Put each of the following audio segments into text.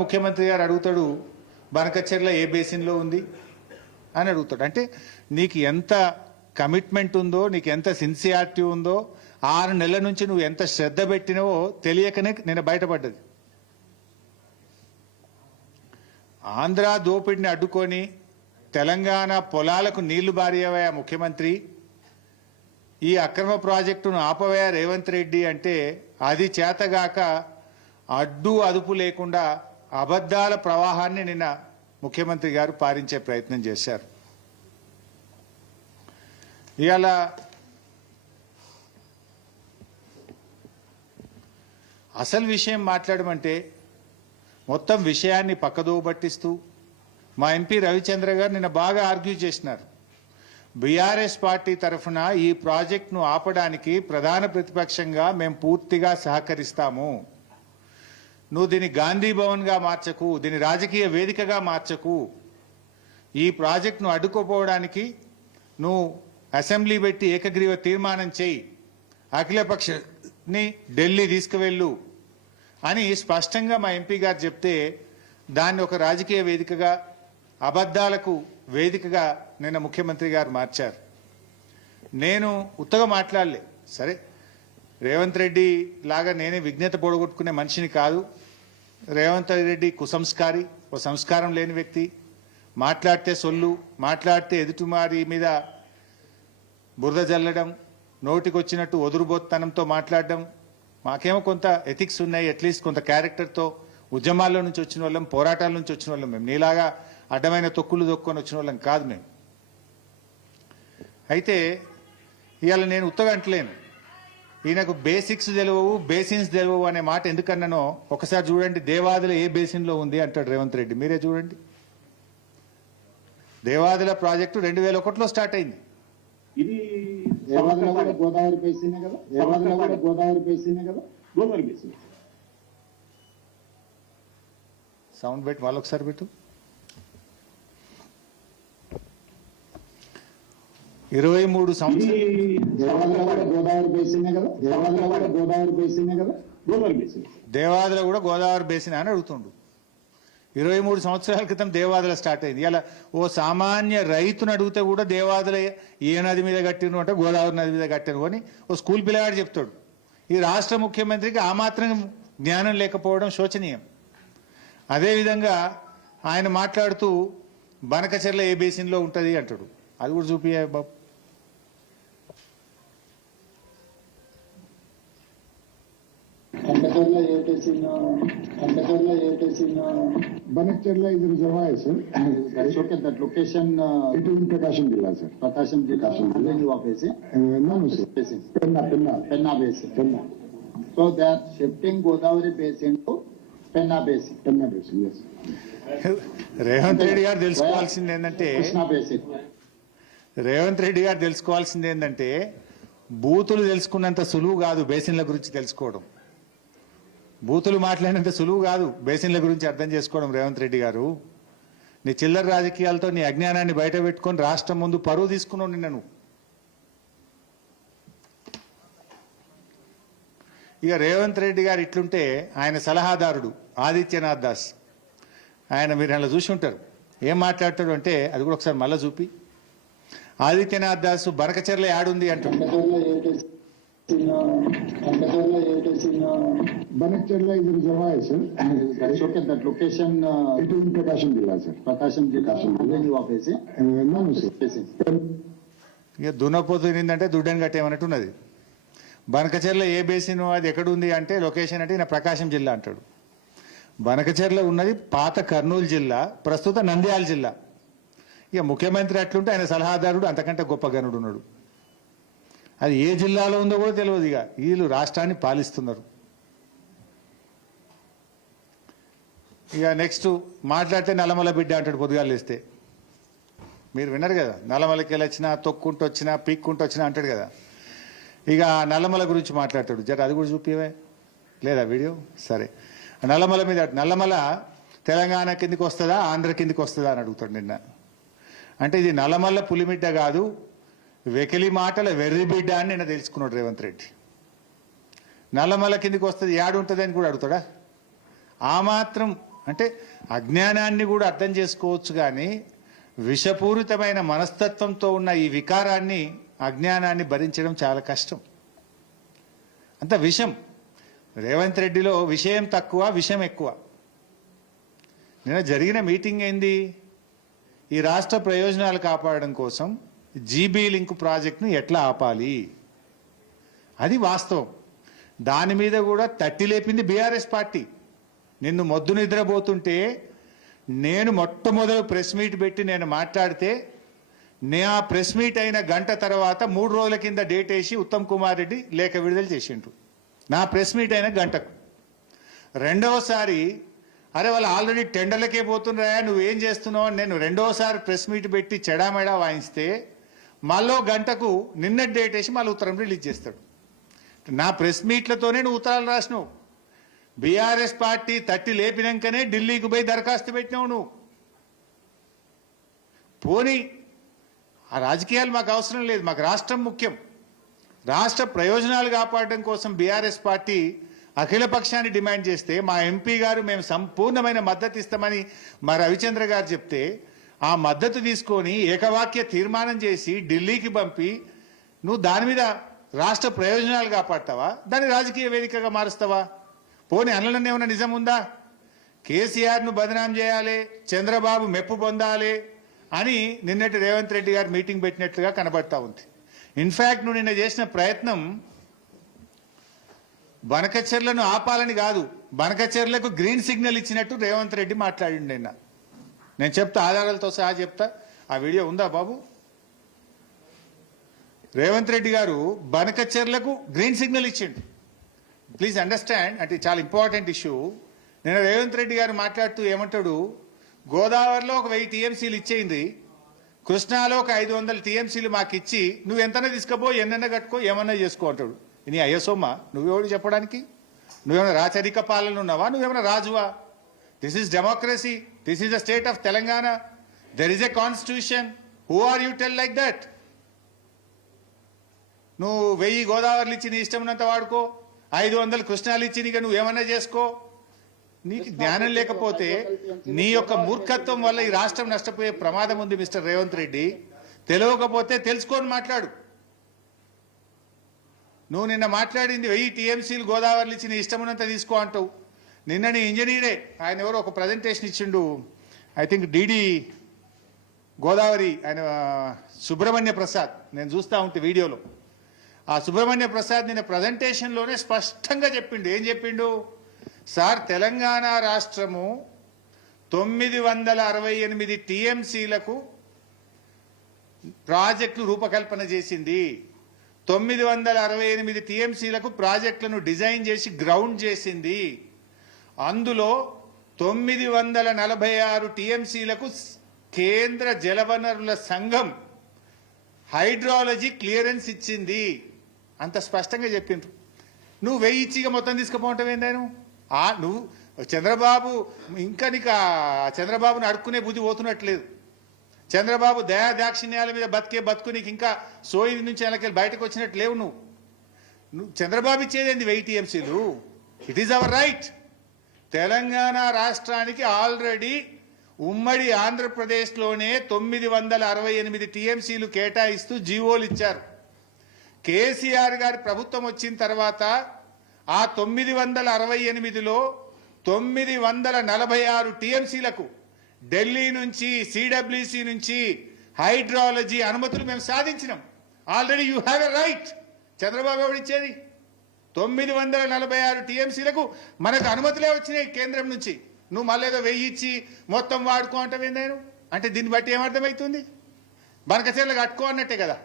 ముఖ్యమంత్రి గారు అడుగుతాడు బనకచెర్ల ఏ బేసిన్లో ఉంది అని అడుగుతాడు. అంటే నీకు ఎంత కమిట్మెంట్ ఉందో, నీకు ఎంత సిన్సియారిటీ ఉందో, 6 నెలల నుంచి నువ్వు ఎంత శ్రద్ధ పెట్టినవో తెలియకనే నేను బయటపడ్డది. ఆంధ్ర దోపిడిని అడ్డుకొని తెలంగాణ పొలాలకు నీళ్లు బారియవయా ముఖ్యమంత్రి, ఈ అక్రమ ప్రాజెక్టును ఆపవయా రేవంత్ రెడ్డి అంటే అది చేతగాక అడ్డు అదుపు లేకుండా అబద్ధాల ప్రవాహాన్ని నిన్న ముఖ్యమంత్రి గారు పారించే ప్రయత్నం చేశారు. ఇవాళ అసలు విషయం మాట్లాడమంటే మొత్తం విషయాన్ని పక్కదోవ పట్టిస్తూ మా ఎంపీ రవిచంద్ర గారు నిన్న బాగా ఆర్గ్యూ చేసినారు. బీఆర్ఎస్ పార్టీ తరఫున ఈ ప్రాజెక్టును ఆపడానికి ప్రధాన ప్రతిపక్షంగా మేము పూర్తిగా సహకరిస్తాము. నువ్వు దీన్ని గాంధీ భవన్గా మార్చకు, దీన్ని రాజకీయ వేదికగా మార్చకు. ఈ ప్రాజెక్టును అడ్డుకోపోవడానికి నువ్వు అసెంబ్లీ పెట్టి ఏకగ్రీవ తీర్మానం చేయి, అఖిలపక్షని ఢిల్లీ తీసుకువెళ్ళు అని స్పష్టంగా మా ఎంపీ గారు చెప్తే దాన్ని ఒక రాజకీయ వేదికగా, అబద్ధాలకు వేదికగా నిన్న ముఖ్యమంత్రి గారు మార్చారు. నేను ఉత్తగా మాట్లాడలే. సరే, రేవంత్ రెడ్డి లాగా నేనే విజ్ఞత పొడగొట్టుకునే మనిషిని కాదు. రేవంత్ రెడ్డి కుసంస్కారి, ఓ సంస్కారం లేని వ్యక్తి. మాట్లాడితే సొల్లు, మాట్లాడితే ఎదుటిమారి మీద బురద జల్లడం, నోటికొచ్చినట్టు ఒదురుబోత్తనంతో మాట్లాడడం. మాకేమో కొంత ఎథిక్స్ ఉన్నాయి, అట్లీస్ట్ కొంత క్యారెక్టర్తో ఉద్యమాల్లో నుంచి వచ్చిన వాళ్ళం, పోరాటాల నుంచి వచ్చిన వాళ్ళం. మేము నీలాగా అడ్డమైన తొక్కులు దొక్కొని వచ్చిన వాళ్ళం కాదు మేము. అయితే ఇవాళ నేను ఉత్తగా అంటలేను, ఈయనకు బేసిక్స్ తెలియవు, బేసిన్స్ తెలియవు అనే మాట ఎందుకన్నానో ఒకసారి చూడండి. దేవాదుల ఏ బేసిన్లో ఉంది అంటాడు రేవంత్ రెడ్డి. మీరే చూడండి. దేవాదుల ప్రాజెక్టు 2001లో స్టార్ట్ అయింది. ఇది దేవాదుల కూడా గోదావరి బేసినే కదా, దేవాదుల కూడా గోదావరి బేసినే కదా, గోదావరి బేసిన్. సౌండ్ పెట్టి వాళ్ళొకసారి పెట్టు. 23 సంవత్సరాలు దేవాదుల కూడా గోదావరి బేసినే కదా, దేవాదుల కూడా గోదావరి బేసినే కదా, గోదావరి బేసిన్. దేవాదుల కూడా గోదావరి బేసిన్ అని అడుగుతుండు. 23 సంవత్సరాల క్రితం దేవాదుల స్టార్ట్ అయింది. ఇలా ఓ సామాన్య రైతును అడిగితే కూడా దేవాదుల ఏ నది మీద కట్టిను అంటే గోదావరి నది మీద కట్టాను అని ఓ స్కూల్ పిల్లగాడు చెప్తాడు. ఈ రాష్ట్ర ముఖ్యమంత్రికి ఆ మాత్రం జ్ఞానం లేకపోవడం శోచనీయం. అదేవిధంగా ఆయన మాట్లాడుతూ బనకచెర్ల ఏ బేసిన్లో ఉంటుంది అంటాడు. అది కూడా చూపియా బాబు. కంటకర్ల ఏ బేసిన్, కంటకర్ల ఏ బేసిన్, బనకచెర్ల ఇది reservoir sir. That's okay. That location it is in Prakasham Jilla sir. Prakasham Jilla. And then you are facing? No sir. Basin. Penna basin. Penna. So they are shifting Godavari basin to Penna basin. Penna basin, yes. Revanth Reddy గారు తెలుసుకోవాల్సింది ఏంటంటే, Krishna basin. Revanth Reddy గారు తెలుసుకోవాల్సింది ఏంటంటే బూతులు తెలుసుకున్నంత సులువు కాదు బేసిన్ల గురించి తెలుసుకోవడం. బూతులు మాట్లాడినంత సులువు కాదు బేసిన్ల గురించి అర్థం చేసుకోవడం. రేవంత్ రెడ్డి గారు, నీ చిల్లర రాజకీయాలతో నీ అజ్ఞానాన్ని బయట పెట్టుకొని రాష్ట్రం ముందు పరువు తీసుకున్నావు నిన్న నువ్వు. ఇక రేవంత్ రెడ్డి గారు ఇట్లుంటే ఆయన సలహాదారుడు ఆదిత్యనాథ్ దాస్, ఆయన మీరు అలా చూసి ఉంటారు. ఏం మాట్లాడతాడు అంటే అది కూడా ఒకసారి మళ్ళీ చూపి. ఆదిత్యనాథ్ దాస్ బనకచెర్ల యాడుంది అంటాడు. బనకచెర్ల ఇది reservoir sir. That's okay. That location it is in Prakasham Jilla sir. Prakasham Jilla. And then you are facing? No sir. Facing. ఇక దున్నపోతు ఏంటంటే దుడ్డని కట్టేమన్నట్టున్నది. బనకచెర్ల ఏ బేసిన్ అది ఎక్కడుంది అంటే లొకేషన్ అంటే ఈయన ప్రకాశం జిల్లా అంటాడు. బనకచెర్ల ఉన్నది పాత కర్నూలు జిల్లా, ప్రస్తుత నంద్యాల జిల్లా. ఇక ముఖ్యమంత్రి అట్లుంటే ఆయన సలహాదారుడు అంతకంటే గొప్ప గనుడు ఉన్నాడు. అది ఏ జిల్లాలో ఉందో కూడా తెలియదు. ఇక వీళ్ళు రాష్ట్రాన్ని పాలిస్తున్నారు. ఇక నెక్స్ట్ మాట్లాడితే నల్లమల బిడ్డ అంటాడు పొద్దుగాలు లేస్తే. మీరు విన్నారు కదా, నల్లమలకి వెళ్ళి వచ్చినా, తొక్కుంటూ వచ్చినా, పీక్కుంటూ వచ్చినా అంటాడు కదా. ఇక నల్లమల గురించి మాట్లాడతాడు. జర అది కూడా చూపివే లేదా వీడియో? సరే, నల్లమల మీద, నల్లమల తెలంగాణ కిందికి వస్తుందా ఆంధ్ర కిందికి వస్తుందా అని అడుగుతాడు నిన్న. అంటే ఇది నల్లమల్ల పులిమిడ్డ కాదు, వెకిలి మాటల వెర్రి బిడ్డ అని నిన్న తెలుసుకున్నాడు రేవంత్ రెడ్డి. నల్లమల కిందికి వస్తుంది, యాడు ఉంటుంది అని కూడా అడుగుతాడా? ఆ మాత్రం అంటే అజ్ఞానాన్ని కూడా అర్థం చేసుకోవచ్చు, కానీ విషపూరితమైన మనస్తత్వంతో ఉన్న ఈ వికారాన్ని, అజ్ఞానాన్ని భరించడం చాలా కష్టం. అంత విషం. రేవంత్ రెడ్డిలో విషయం తక్కువ, విషం ఎక్కువ. నిన్న జరిగిన మీటింగ్ ఏంది? ఈ రాష్ట్ర ప్రయోజనాలు కాపాడడం కోసం జీబీ లింక్ ప్రాజెక్టును ఎట్లా ఆపాలి, అది వాస్తవం. దాని మీద కూడా తట్టి లేపింది బీఆర్ఎస్ పార్టీ. నిన్ను మొద్దు నిద్రపోతుంటే నేను మొట్టమొదలు ప్రెస్ మీట్ పెట్టి నేను మాట్లాడితే, ఆ ప్రెస్ మీట్ అయిన గంట తర్వాత 3 రోజుల కింద డేట్ వేసి ఉత్తమ్ కుమార్ రెడ్డి లేఖ విడుదల చేసిండ్రు. నా ప్రెస్ మీట్ అయిన గంటకు. రెండవసారి అరే వాళ్ళు ఆల్రెడీ టెండర్లకే పోతున్నాయా, నువ్వేం చేస్తున్నావు అని నేను రెండోసారి ప్రెస్ మీట్ పెట్టి చెడామెడా వాయిస్తే మళ్ళీ గంటకు నిన్న డేట్ వేసి మళ్ళీ ఉత్తరం రిలీజ్ చేస్తాడు. నా ప్రెస్ మీట్లతోనే నువ్వు ఉత్తరాలు రాసినావు. బీఆర్ఎస్ పార్టీ తట్టి లేపినాకనే ఢిల్లీకి పోయి దరఖాస్తు పెట్టినావు నువ్వు. పోనీ ఆ రాజకీయాలు మాకు అవసరం లేదు, మాకు రాష్ట్రం ముఖ్యం. రాష్ట్ర ప్రయోజనాలు కాపాడడం కోసం బీఆర్ఎస్ పార్టీ అఖిల పక్షాన్ని డిమాండ్ చేస్తే మా ఎంపీ గారు మేము సంపూర్ణమైన మద్దతు ఇస్తామని మా రవిచంద్ర గారు చెప్తే ఆ మద్దతు తీసుకొని ఏకవాక్య తీర్మానం చేసి ఢిల్లీకి పంపి నువ్వు దాని మీద రాష్ట్ర ప్రయోజనాలు కాపాడతావా, దాన్ని రాజకీయ వేదికగా మారుస్తావా? పోనీ అనలనే ఉన్న నిజం ఉందా? కేసీఆర్ను బదనాం చేయాలి, చంద్రబాబు మెప్పు పొందాలి అని నిన్నటి రేవంత్ రెడ్డి గారు మీటింగ్ పెట్టినట్లుగా కనబడతా ఉంది. ఇన్ఫాక్ట్ నువ్వు నిన్న చేసిన ప్రయత్నం బనకచెర్లను ఆపాలని కాదు, బనకచెర్లకు గ్రీన్ సిగ్నల్ ఇచ్చినట్టు రేవంత్ రెడ్డి మాట్లాడిండు నిన్న. నేను చెప్తా, ఆధారాలతో సహా చెప్తా. ఆ వీడియో ఉందా బాబు? రేవంత్ రెడ్డి గారు బనకచెర్లకు గ్రీన్ సిగ్నల్ ఇచ్చిండు. ప్లీజ్ అండర్స్టాండ్, అంటే చాలా ఇంపార్టెంట్ ఇష్యూ. నేను రేవంత్ రెడ్డి గారు మాట్లాడుతూ ఏమంటాడు, గోదావరిలో ఒక 1000 టీఎంసీలు ఇచ్చేయింది, కృష్ణాలో ఒక 500 టీఎంసీలు మాకు ఇచ్చి నువ్వు ఎంతనే తీసుకపో, ఎన్నైనా కట్టుకో, ఏమన్నా చేసుకో అంటాడు. నీ అయ్యసోమ్మ, నువ్వెవడు చెప్పడానికి? నువ్వేమైనా రాచరిక పాలన ఉన్నావా? నువ్వేమైనా రాజువా? This is democracy, this is the state of Telangana, there is a constitution. Who are you tell like that? నువ్వు 1000 గోదావరిలు ఇచ్చి నీ ఇష్టం ఉన్నంత వాడుకో, 500 కృష్ణాలు ఇచ్చి నీకు నువ్వేమన్నా చేసుకో. నీకు జ్ఞానం లేకపోతే నీ యొక్క మూర్ఖత్వం వల్ల ఈ రాష్ట్రం నష్టపోయే ప్రమాదం ఉంది మిస్టర్ రేవంత్ రెడ్డి. తెలియకపోతే తెలుసుకొని మాట్లాడు. నువ్వు నిన్న మాట్లాడింది 1000 టీఎంసీలు గోదావరిలు ఇచ్చి నీ ఇష్టం ఉన్నంత తీసుకో అంటావు. నిన్న నీ ఇంజనీరే ఆయన ఎవరో ఒక ప్రజెంటేషన్ ఇచ్చిండు, ఐ థింక్ డిడి గోదావరి, ఆయన సుబ్రహ్మణ్య ప్రసాద్, నేను చూస్తా ఉంటే వీడియోలో. ఆ సుబ్రహ్మణ్య ప్రసాద్ నిన్న ప్రజెంటేషన్లోనే స్పష్టంగా చెప్పిండు. ఏం చెప్పిండు? సార్, తెలంగాణ రాష్ట్రము 968 టీఎంసీలకు ప్రాజెక్టులు రూపకల్పన చేసింది. 968 టీఎంసీలకు ప్రాజెక్టులను డిజైన్ చేసి గ్రౌండ్ చేసింది. అందులో 946 టీఎంసీలకు కేంద్ర జలవనరుల సంఘం హైడ్రాలజీ క్లియరెన్స్ ఇచ్చింది. అంత స్పష్టంగా చెప్పిండ్రు. నువ్వు 1000 ఇచ్చిగా మొత్తం తీసుకుపోవటం ఏందాను? నువ్వు చంద్రబాబు, ఇంకా నీకు చంద్రబాబును అడుక్కునే బుద్ధి పోతున్నట్లేదు. చంద్రబాబు దయా దాక్షిణ్యాల మీద బతుకు నీకు ఇంకా సోయి నుంచి వెనకెళ్ళి బయటకు వచ్చినట్టు లేవు. నువ్వు చంద్రబాబు ఇచ్చేదేంది 1000 టీఎంసీలు? It is our right. Telangana రాష్ట్రానికి ఆల్రెడీ ఉమ్మడి ఆంధ్రప్రదేశ్లోనే 968 టీఎంసీలు కేటాయిస్తూ జీవోలు ఇచ్చారు. కేసీఆర్ గారి ప్రభుత్వం వచ్చిన తర్వాత ఆ 968లో 946 టీఎంసీలకు ఢిల్లీ నుంచి, సిడబ్ల్యూసి నుంచి హైడ్రాలజీ అనుమతులు మేము సాధించినాం. Already you have a right. Chandrababu ఎవడిచ్చేది? 946 టీఎంసీలకు మనకు అనుమతులే వచ్చినాయి కేంద్రం నుంచి. నువ్వు మళ్ళీ ఏదో 1000 ఇచ్చి మొత్తం వాడుకో అంటావు ఏందాను? అంటే దీన్ని బట్టి ఏమర్థమవుతుంది? బనక చీరలు కట్టుకో అన్నట్టే కదా.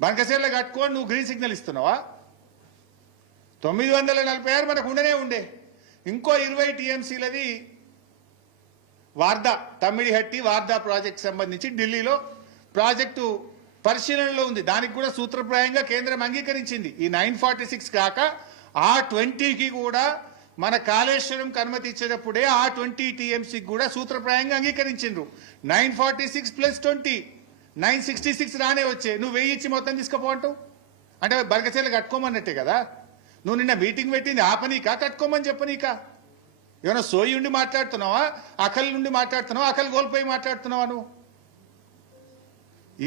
బనక చీరలు కట్టుకో నువ్వు గ్రీన్ సిగ్నల్ ఇస్తున్నావా? ఇంకో 20 టీఎంసీలది వార్దా, తమ్మిడిహట్టి వార్దా ప్రాజెక్ట్ సంబంధించి ఢిల్లీలో ప్రాజెక్టు పరిశీలనలో ఉంది. దానికి కూడా సూత్రప్రాయంగా కేంద్రం అంగీకరించింది. ఈ 946 మనకు ఉండనే ఉండే. ఇంకో 20 టీఎంసీలది వార్దా, తమ్మిడిహట్టి వార్దా ప్రాజెక్ట్ సంబంధించి ఢిల్లీలో ప్రాజెక్టు పరిశీలనలో ఉంది. దానికి కూడా సూత్రప్రాయంగా కేంద్రం అంగీకరించింది. ఈ 946 కాక ఆ 20కి కూడా మన కాళేశ్వరంకి అనుమతి ఇచ్చేటప్పుడే ఆ 20 టీఎంసీకి కూడా సూత్రప్రాయంగా అంగీకరించిండ్రు. 946 + 20 966 రానే వచ్చే. నువ్వు 1000 ఇచ్చి మొత్తం తీసుకుపోంటావు అంటే బరకచీరలు కట్టుకోమన్నట్టే కదా. నువ్వు నిన్న మీటింగ్ పెట్టింది ఆపనీకా, కట్టుకోమని చెప్పనీకా? ఏమైనా సోయి ఉండి మాట్లాడుతున్నావా, అకల్ నుండి మాట్లాడుతున్నావా, అకల్ కోల్పోయి మాట్లాడుతున్నావా నువ్వు?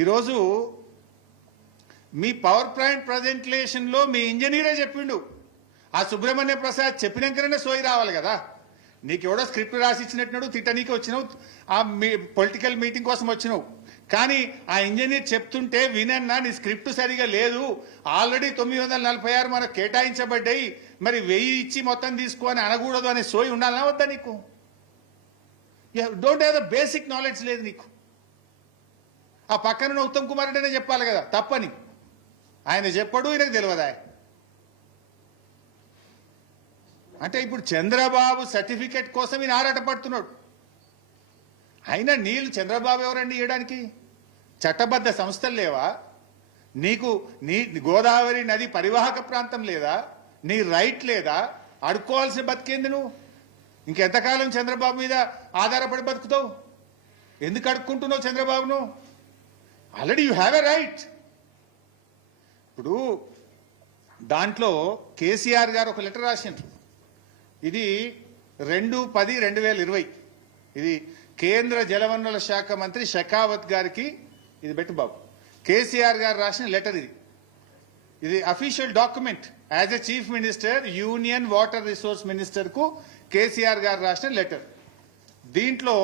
ఈరోజు మీ పవర్ పాయింట్ ప్రజెంటేషన్లో మీ ఇంజనీరే చెప్పిండు, ఆ సుబ్రహ్మణ్య ప్రసాద్ చెప్పినాకనే సోయి రావాలి కదా. నీకు ఎవడో స్క్రిప్ట్ రాసి ఇచ్చినట్టు తిట్టనీకి వచ్చినావు, ఆ పొలిటికల్ మీటింగ్ కోసం వచ్చినావు. కానీ ఆ ఇంజనీర్ చెప్తుంటే వినన్నా, నీ స్క్రిప్ట్ సరిగా లేదు, ఆల్రెడీ 946 మనకు కేటాయించబడ్డాయి, మరి 1000 ఇచ్చి మొత్తం తీసుకో అని అనకూడదు అనే సోయి ఉండాలన్నా వద్దా నీకు? Don't have the basic knowledge లేదు నీకు. ఆ పక్కన ఉత్తమ్ కుమార్ రెడ్డినే చెప్పాలి కదా తప్పని. ఆయన చెప్పడు, ఈయనకు తెలియదా? అంటే ఇప్పుడు చంద్రబాబు సర్టిఫికెట్ కోసం ఈయన ఆరాటపడుతున్నాడు. అయినా నీళ్ళు చంద్రబాబు ఎవరండి ఇవ్వడానికి? చట్టబద్ధ సంస్థలు లేవా నీకు? నీ గోదావరి నది పరివాహక ప్రాంతం లేదా? నీ రైట్ లేదా? అడుక్కోవాల్సిన బతికేంది నువ్వు? ఇంకెంతకాలం చంద్రబాబు మీద ఆధారపడి బతుకుతావు? ఎందుకు అడుక్కుంటున్నావు చంద్రబాబును? Already you have a right. ఇప్పుడు దాంట్లో కేసీఆర్ గారు ఒక లెటర్ రాసిండ్రు. ఇది 2/10/2020. ఇది కేంద్ర జలవనరుల శాఖ మంత్రి షెకావత్ గారికి ఇది బెట్టు బాబు కేసీఆర్ గారు రాసిన లెటర్. ఇది official document. As a chief minister union water resource minister కు కేసీఆర్ గారు రాసిన లెటర్. దీంట్లో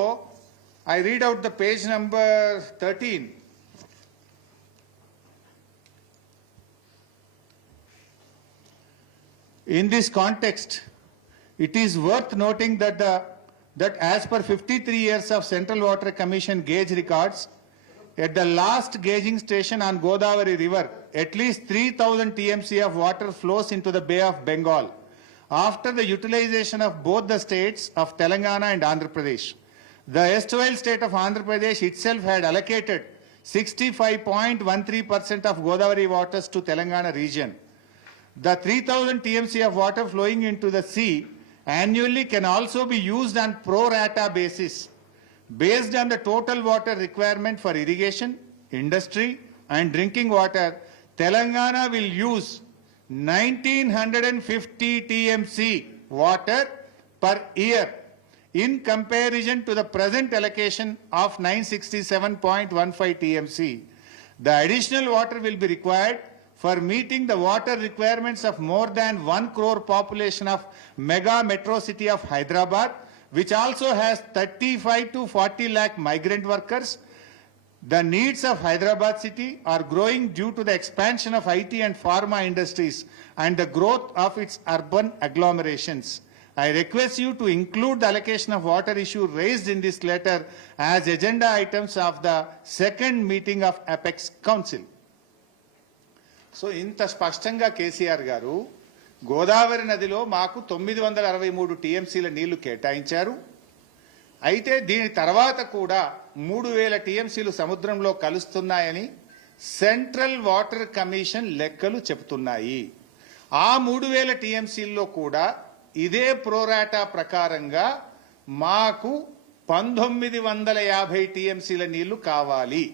I read out the page number 13. In this context, it is worth noting that as per 53 years of Central Water Commission gauge records, at the last gauging station on Godavari River, at least 3,000 TMC of water flows into the Bay of Bengal. After the utilization of both the states of Telangana and Andhra Pradesh, the erstwhile state of Andhra Pradesh itself had allocated 65.13% of Godavari waters to Telangana region. The 3,000 TMC of water flowing into the sea annually can also be used on pro rata basis. Based on the total water requirement for irrigation, industry and drinking water, Telangana will use 1,950 TMC water per year in comparison to the present allocation of 967.15 TMC. The additional water will be required for meeting the water requirements of more than 1 crore population of mega metro city of Hyderabad, which also has 35 to 40 lakh migrant workers. The needs of Hyderabad city are growing due to the expansion of IT and pharma industries and the growth of its urban agglomerations. I request you to include the allocation of water issue raised in this letter as agenda items of the second meeting of Apex Council. So ఇంత స్పష్టంగా కేసీఆర్ గారు గోదావరి నదిలో మాకు 963 టీఎంసీల నీళ్లు కేటాయించారు. అయితే దీని తర్వాత కూడా 3000 టీఎంసీలు సముద్రంలో కలుస్తున్నాయని సెంట్రల్ వాటర్ కమిషన్ లెక్కలు చెబుతున్నాయి. ఆ 3000 టీఎంసీల్లో కూడా ఇదే ప్రోరాటా ప్రకారంగా మాకు 1950 టీఎంసీల నీళ్లు కావాలి.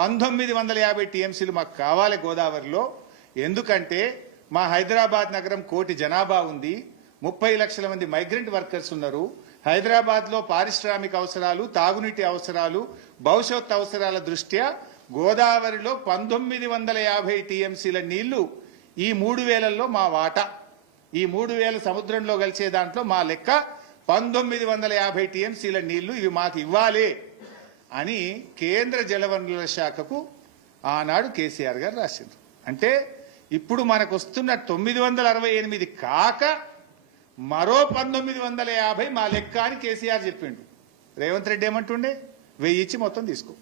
1950 టీఎంసీలు మాకు కావాలి గోదావరిలో. ఎందుకంటే మా హైదరాబాద్ నగరం 1 కోటి జనాభా ఉంది, 30 లక్షల మంది మైగ్రెంట్ వర్కర్స్ ఉన్నారు. హైదరాబాద్లో పారిశ్రామిక అవసరాలు, తాగునీటి అవసరాలు, భవిష్యత్ అవసరాల దృష్ట్యా గోదావరిలో 1950 టీఎంసీల నీళ్లు ఈ 3000లో మా వాటా. ఈ 3000 సముద్రంలో కలిసే దాంట్లో మా లెక్క 1950 టీఎంసీల నీళ్లు ఇవి మాకు ఇవ్వాలి అని కేంద్ర జలవనరుల శాఖకు ఆనాడు కేసీఆర్ గారు రాసింది. అంటే ఇప్పుడు మనకు వస్తున్న 968 కాక మరో 1950 మా లెక్క అని కేసీఆర్ చెప్పిండు. రేవంత్ రెడ్డి ఏమంటుండే? 1000 ఇచ్చి మొత్తం తీసుకో,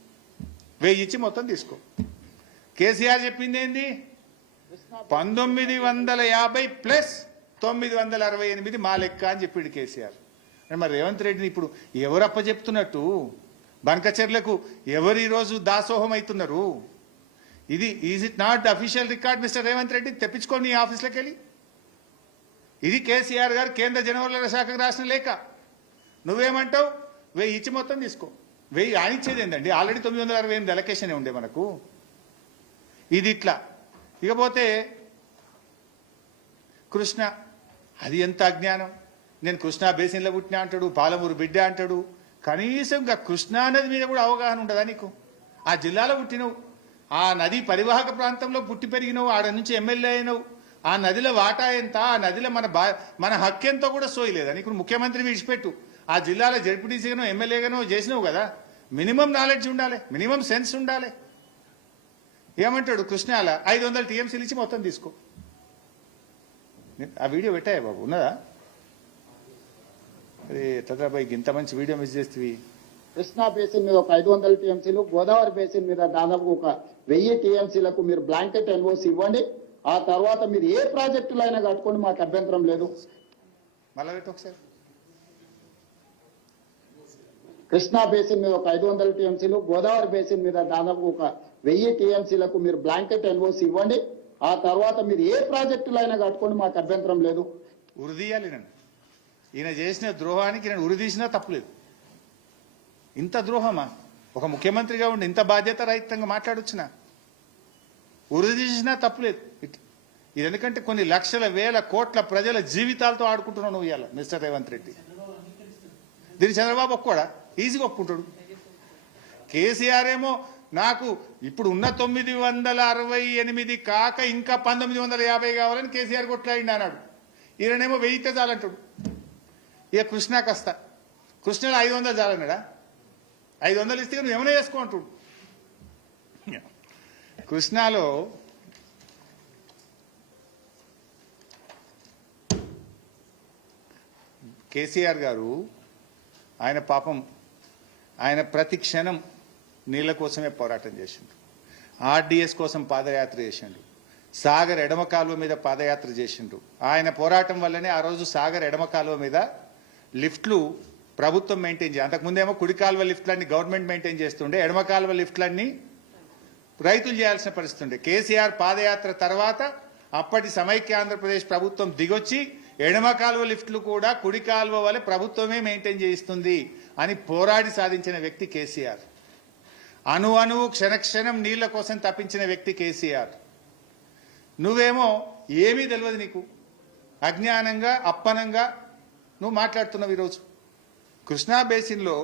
1000 ఇచ్చి మొత్తం తీసుకో. కేసీఆర్ చెప్పింది ఏంది? 1950 ప్లస్ 968 మా లెక్క అని చెప్పిండు కేసీఆర్. మరి రేవంత్ రెడ్డిని ఇప్పుడు ఎవరు అప్పచెప్తున్నట్టు? బంకచర్లకు ఎవరు ఈరోజు దాసోహం అవుతున్నారు? ఇది is it not official record mister Revanth Reddy? తెప్పించుకోండి ఈ ఆఫీస్లోకి వెళ్ళి. ఇది కేసీఆర్ గారు కేంద్ర జలవనరుల శాఖకు రాసిన లేఖ. నువ్వేమంటావు? 1000 ఇచ్చి మొత్తం తీసుకో. 1000 ఆనిచ్చేది ఏంటండి? ఆల్రెడీ 968 అలొకేషనే ఉండే మనకు. ఇది ఇట్లా. ఇకపోతే కృష్ణ, అది ఎంత అజ్ఞానం! నేను కృష్ణా బేసిన్లో పుట్టినా అంటాడు, పాలమూరు బిడ్డ అంటాడు. కనీసం ఇంకా కృష్ణా నది మీద కూడా అవగాహన ఉండదా నీకు? ఆ జిల్లాలో పుట్టినవు, ఆ నది పరివాహక ప్రాంతంలో పుట్టి పెరిగినవు, ఆడ నుంచి ఎమ్మెల్యే అయినవు. ఆ నదిలో వాటా ఎంత, ఆ నదిలో మన హక్కు ఎంతో కూడా సోయలేదా నీకు? ముఖ్యమంత్రి విడిచిపెట్టు, ఆ జిల్లాలో జడ్పీటీసీగానో ఎమ్మెల్యేగానో చేసినావు కదా. మినిమం నాలెడ్జ్ ఉండాలి, మినిమం సెన్స్ ఉండాలి. ఏమంటాడు కృష్ణాల 500 టీఎంసీలు ఇచ్చి మొత్తం తీసుకో. ఆ వీడియో పెట్టాయా బాబు, ఉన్నదా? అరే తద్రాబాయి ఇంత మంచి వీడియో మిస్ చేస్తేవి. కృష్ణా బేసిన్ మీద ఒక 500 టీఎంసీలు, గోదావరి బేసిన్ మీద దాదాపు ఒక 1000 టీఎంసీలకు మీరు బ్లాంకెట్ ఎన్ఓసి ఇవ్వండి. ఆ తర్వాత మీరు ఏ ప్రాజెక్టులు అయినా కట్టుకోండి, మాకు అభ్యంతరం లేదు. మళ్ళా పెట్టు ఒకసారి. కృష్ణా బేసిన్ మీద ఒక 500 టీఎంసీలు, గోదావరి బేసిన్ మీద దాదాపు ఒక 1000 టీఎంసీలకు మీరు బ్లాంకెట్ ఎన్ఓసి ఇవ్వండి. ఆ తర్వాత మీరు ఏ ప్రాజెక్టులు అయినా కట్టుకోండి, మాకు అభ్యంతరం లేదు. ఉరిదీయాలి నన్ను. ఈయన చేసిన ద్రోహానికి నేను ఉరిదీసినా తప్పులేదు. ఇంత ద్రోహమా? ఒక ముఖ్యమంత్రిగా ఉండి ఇంత బాధ్యత రహితంగా మాట్లాడొచ్చునా? ఉరిదీసినా తప్పులేదు. ఇది ఎందుకంటే కొన్ని లక్షల వేల కోట్ల ప్రజల జీవితాలతో ఆడుకుంటున్నావు నువ్వు ఇవాళ మిస్టర్ రేవంత్ రెడ్డి. దీన్ని చంద్రబాబు ఒప్పుకోడా? ఈజీగా ఒప్పుకుంటాడు. కేసీఆర్ ఏమో నాకు ఇప్పుడు ఉన్న 968 కాక ఇంకా 1950 కావాలని కేసీఆర్ కొట్లాడిండి అన్నాడు. ఈయననేమో 1000 చాలంటాడు. ఇక కృష్ణాకి వస్తా, కృష్ణలో 500 చాలన్నాడా? 500 ఇస్తే నువ్వు ఏమైనా చేసుకో అంటాడు. కృష్ణాలో కేసీఆర్ గారు ఆయన పాపం ఆయన ప్రతి క్షణం నీళ్ల కోసమే పోరాటం చేసిండు. ఆర్డీఎస్ కోసం పాదయాత్ర చేసిండు. సాగర్ ఎడమ కాలువ మీద పాదయాత్ర చేసిండు. ఆయన పోరాటం వల్లనే ఆ రోజు సాగర్ ఎడమ కాలువ మీద లిఫ్ట్లు ప్రభుత్వం మెయింటైన్ చేయాలి. అంతకుముందేమో కుడి కాలువ లిఫ్ట్లన్నీ గవర్నమెంట్ మెయింటైన్ చేస్తుండే, ఎడమ కాలువ లిఫ్ట్లన్నీ రైతులు చేయాల్సిన పరిస్థితి ఉండే. కేసీఆర్ పాదయాత్ర తర్వాత అప్పటి సమైక్య ఆంధ్రప్రదేశ్ ప్రభుత్వం దిగొచ్చి ఎడమ కాలువ లిఫ్ట్లు కూడా కుడి కాలువ వల్ల ప్రభుత్వమే మెయింటైన్ చేయిస్తుంది అని పోరాడి సాధించిన వ్యక్తి కేసీఆర్. అణువు క్షణక్షణం నీళ్ల కోసం తప్పించిన వ్యక్తి కేసీఆర్. నువ్వేమో ఏమీ తెలియదు, నీకు అజ్ఞానంగా అప్పనంగా నువ్వు మాట్లాడుతున్నావు. ఈరోజు కృష్ణా బేసిన్లో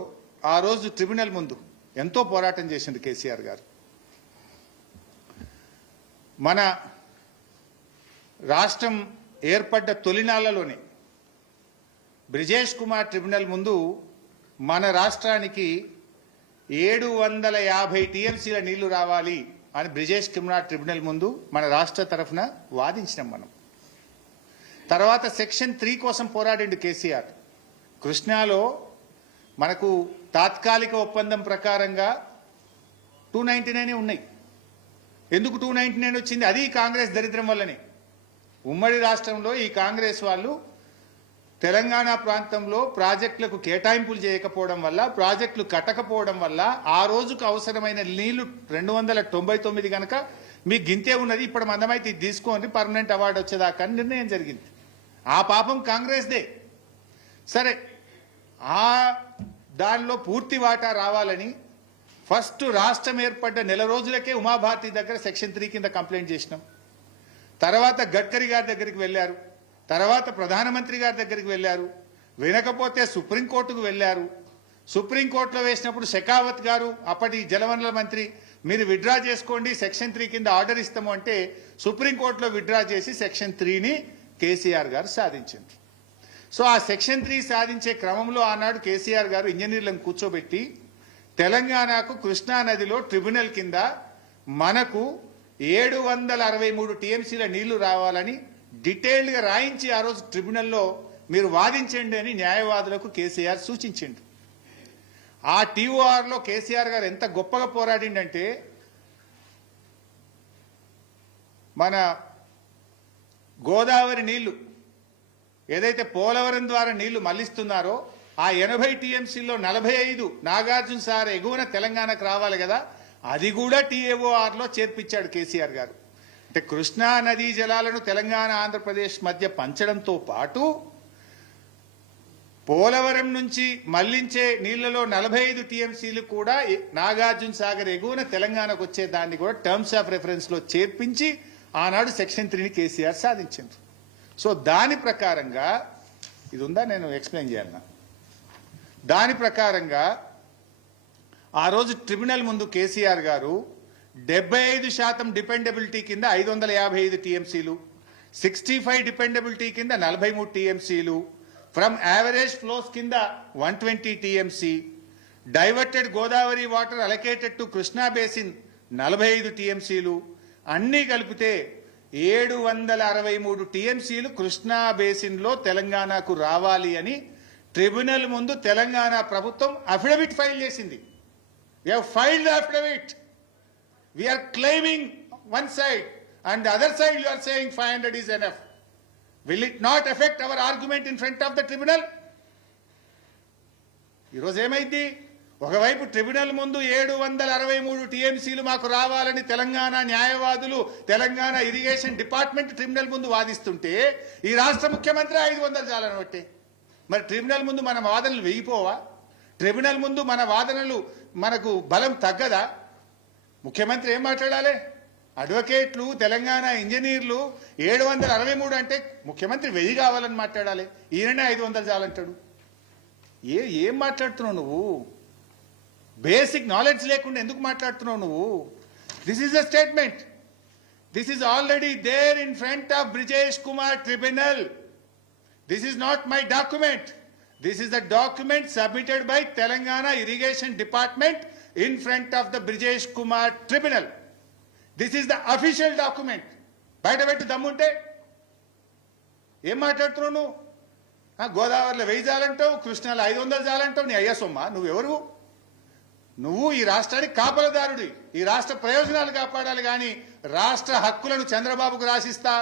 ఆ రోజు ట్రిబ్యునల్ ముందు ఎంతో పోరాటం చేసింది కేసీఆర్ గారు. మన రాష్ట్రం ఏర్పడ్డ తొలినాళ్లలోనే బ్రిజేష్ కుమార్ ట్రిబ్యునల్ ముందు మన రాష్ట్రానికి 750 టీఎంసీల నీళ్లు రావాలి అని బ్రిజేష్ కుమార్ ట్రిబ్యునల్ ముందు మన రాష్ట్ర తరఫున వాదించినాం మనం. తర్వాత సెక్షన్ 3 కోసం పోరాడిండు కేసీఆర్. కృష్ణాలో మనకు తాత్కాలిక ఒప్పందం ప్రకారంగా 299 ఉన్నాయి. ఎందుకు 299 వచ్చింది? అది కాంగ్రెస్ దరిద్రం వల్లనే. ఉమ్మడి రాష్ట్రంలో ఈ కాంగ్రెస్ వాళ్ళు తెలంగాణ ప్రాంతంలో ప్రాజెక్టులకు కేటాయింపులు చేయకపోవడం వల్ల, ప్రాజెక్టులు కట్టకపోవడం వల్ల ఆ రోజుకు అవసరమైన నీళ్లు 299 కనుక మీకు గింతే ఉన్నది, ఇప్పుడు మందమైతే ఇది తీసుకోండి పర్మనెంట్ అవార్డు వచ్చేదాకా నిర్ణయం జరిగింది. ఆ పాపం కాంగ్రెస్దే. సరే, ఆ దానిలో పూర్తి వాటా రావాలని ఫస్ట్ రాష్ట్రం ఏర్పడ్డ నెల రోజులకే ఉమాభారతి దగ్గర సెక్షన్ 3 కింద కంప్లైంట్ చేసినాం. తర్వాత గడ్కరీ గారి దగ్గరికి వెళ్ళారు, తర్వాత ప్రధానమంత్రి గారి దగ్గరికి వెళ్ళారు, వినకపోతే సుప్రీంకోర్టుకు వెళ్ళారు. సుప్రీంకోర్టులో వేసినప్పుడు షెకావత్ గారు అప్పటి జలవనరుల మంత్రి మీరు విత్డ్రా చేసుకోండి సెక్షన్ 3 కింద ఆర్డర్ ఇస్తాము అంటే సుప్రీంకోర్టులో విత్డ్రా చేసి సెక్షన్ 3ని కేసీఆర్ గారు సాధించారు. సో ఆ సెక్షన్ 3 సాధించే క్రమంలో ఆనాడు కేసీఆర్ గారు ఇంజనీర్లను కూర్చోబెట్టి తెలంగాణకు కృష్ణా నదిలో ట్రిబ్యునల్ కింద మనకు 763 టీఎంసీల నీళ్లు రావాలని డీటెయిల్డ్గా రాయించి ఆ రోజు ట్రిబ్యునల్లో మీరు వాదించండి అని న్యాయవాదులకు కేసీఆర్ సూచించిండు. ఆ టీఓఆర్లో కేసీఆర్ గారు ఎంత గొప్పగా పోరాడిండంటే మన గోదావరి నీళ్లు ఏదైతే పోలవరం ద్వారా నీళ్లు మళ్లిస్తున్నారో ఆ 80 టీఎంసీల్లో 45 నాగార్జున సాగర్ ఎగువన తెలంగాణకు రావాలి కదా, అది కూడా టీఏఓఆర్లో చేర్పించాడు కేసీఆర్ గారు. అంటే కృష్ణా నదీ జలాలను తెలంగాణ ఆంధ్రప్రదేశ్ మధ్య పంచడంతో పాటు పోలవరం నుంచి మళ్లించే నీళ్లలో 45 టీఎంసీలు కూడా నాగార్జున సాగర్ ఎగువన తెలంగాణకు వచ్చే దాన్ని కూడా టర్మ్స్ ఆఫ్ రెఫరెన్స్ లో చేర్పించి ఆనాడు సెక్షన్ 3ని కేసీఆర్ సాధించారు. సో దాని ప్రకారంగా ఇది ఉందా, నేను ఎక్స్ప్లెయిన్ చేయాలన్నా? దాని ప్రకారంగా ఆ రోజు ట్రిబ్యునల్ ముందు కేసీఆర్ గారు 75% డిపెండబిలిటీ కింద 555 టీఎంసీలు, 65 డిపెండబిలిటీ కింద 43 టీఎంసీలు, ఫ్రమ్ యావరేజ్ ఫ్లోస్ కింద 120 TMC, diverted Godavari water allocated to Krishna basin 45 టీఎంసీలు, అన్నీ కలిపితే 763 టీఎంసీలు కృష్ణా బేసిన్లో తెలంగాణకు రావాలి అని ట్రిబ్యునల్ ముందు తెలంగాణ ప్రభుత్వం అఫిడవిట్ ఫైల్ చేసింది. We have filed the affidavit. We are claiming one side and the other side you are saying 500 is enough. Will it not affect our argument in front of the tribunal? ఈరోజు ఏమైంది? ఒకవైపు tribunal ముందు 763 టీఎంసీలు మాకు రావాలని తెలంగాణ న్యాయవాదులు, Telangana irrigation department tribunal ముందు వాదిస్తుంటే ఈ రాష్ట్ర ముఖ్యమంత్రి 500 చాలని బట్టి మరి ట్రిబ్యునల్ ముందు మన వాదనలు వెయ్యిపోవా? ట్రిబ్యునల్ ముందు మన వాదనలు మనకు బలం తగ్గదా? ముఖ్యమంత్రి ఏం మాట్లాడాలి? అడ్వకేట్లు, తెలంగాణ ఇంజనీర్లు 763 అంటే ముఖ్యమంత్రి 1000 కావాలని మాట్లాడాలి. ఈయననే 500 చాలంటాడు. ఏం మాట్లాడుతున్నావు నువ్వు? బేసిక్ నాలెడ్జ్ లేకుండా ఎందుకు మాట్లాడుతున్నావు నువ్వు? This is a statement. This is already there in front of Brijesh Kumar tribunal. This is not my document. This is the document submitted by Telangana Irrigation Department in front of the Brijesh Kumar Tribunal. This is the official document. బయట పెట్టి దమ్ముంటే ఏం మాట్లాడుతున్నావు నువ్వు? గోదావరిలో 1000 చాలంటావు, కృష్ణాలో 500 చాలంటావు. నీ అయ్యా సొమ్మ? నువ్వెవరు? నువ్వు ఈ రాష్ట్రానికి కాపలదారుడి. ఈ రాష్ట్ర ప్రయోజనాలు కాపాడాలి కానీ రాష్ట్ర హక్కులను చంద్రబాబుకు రాసిస్తా,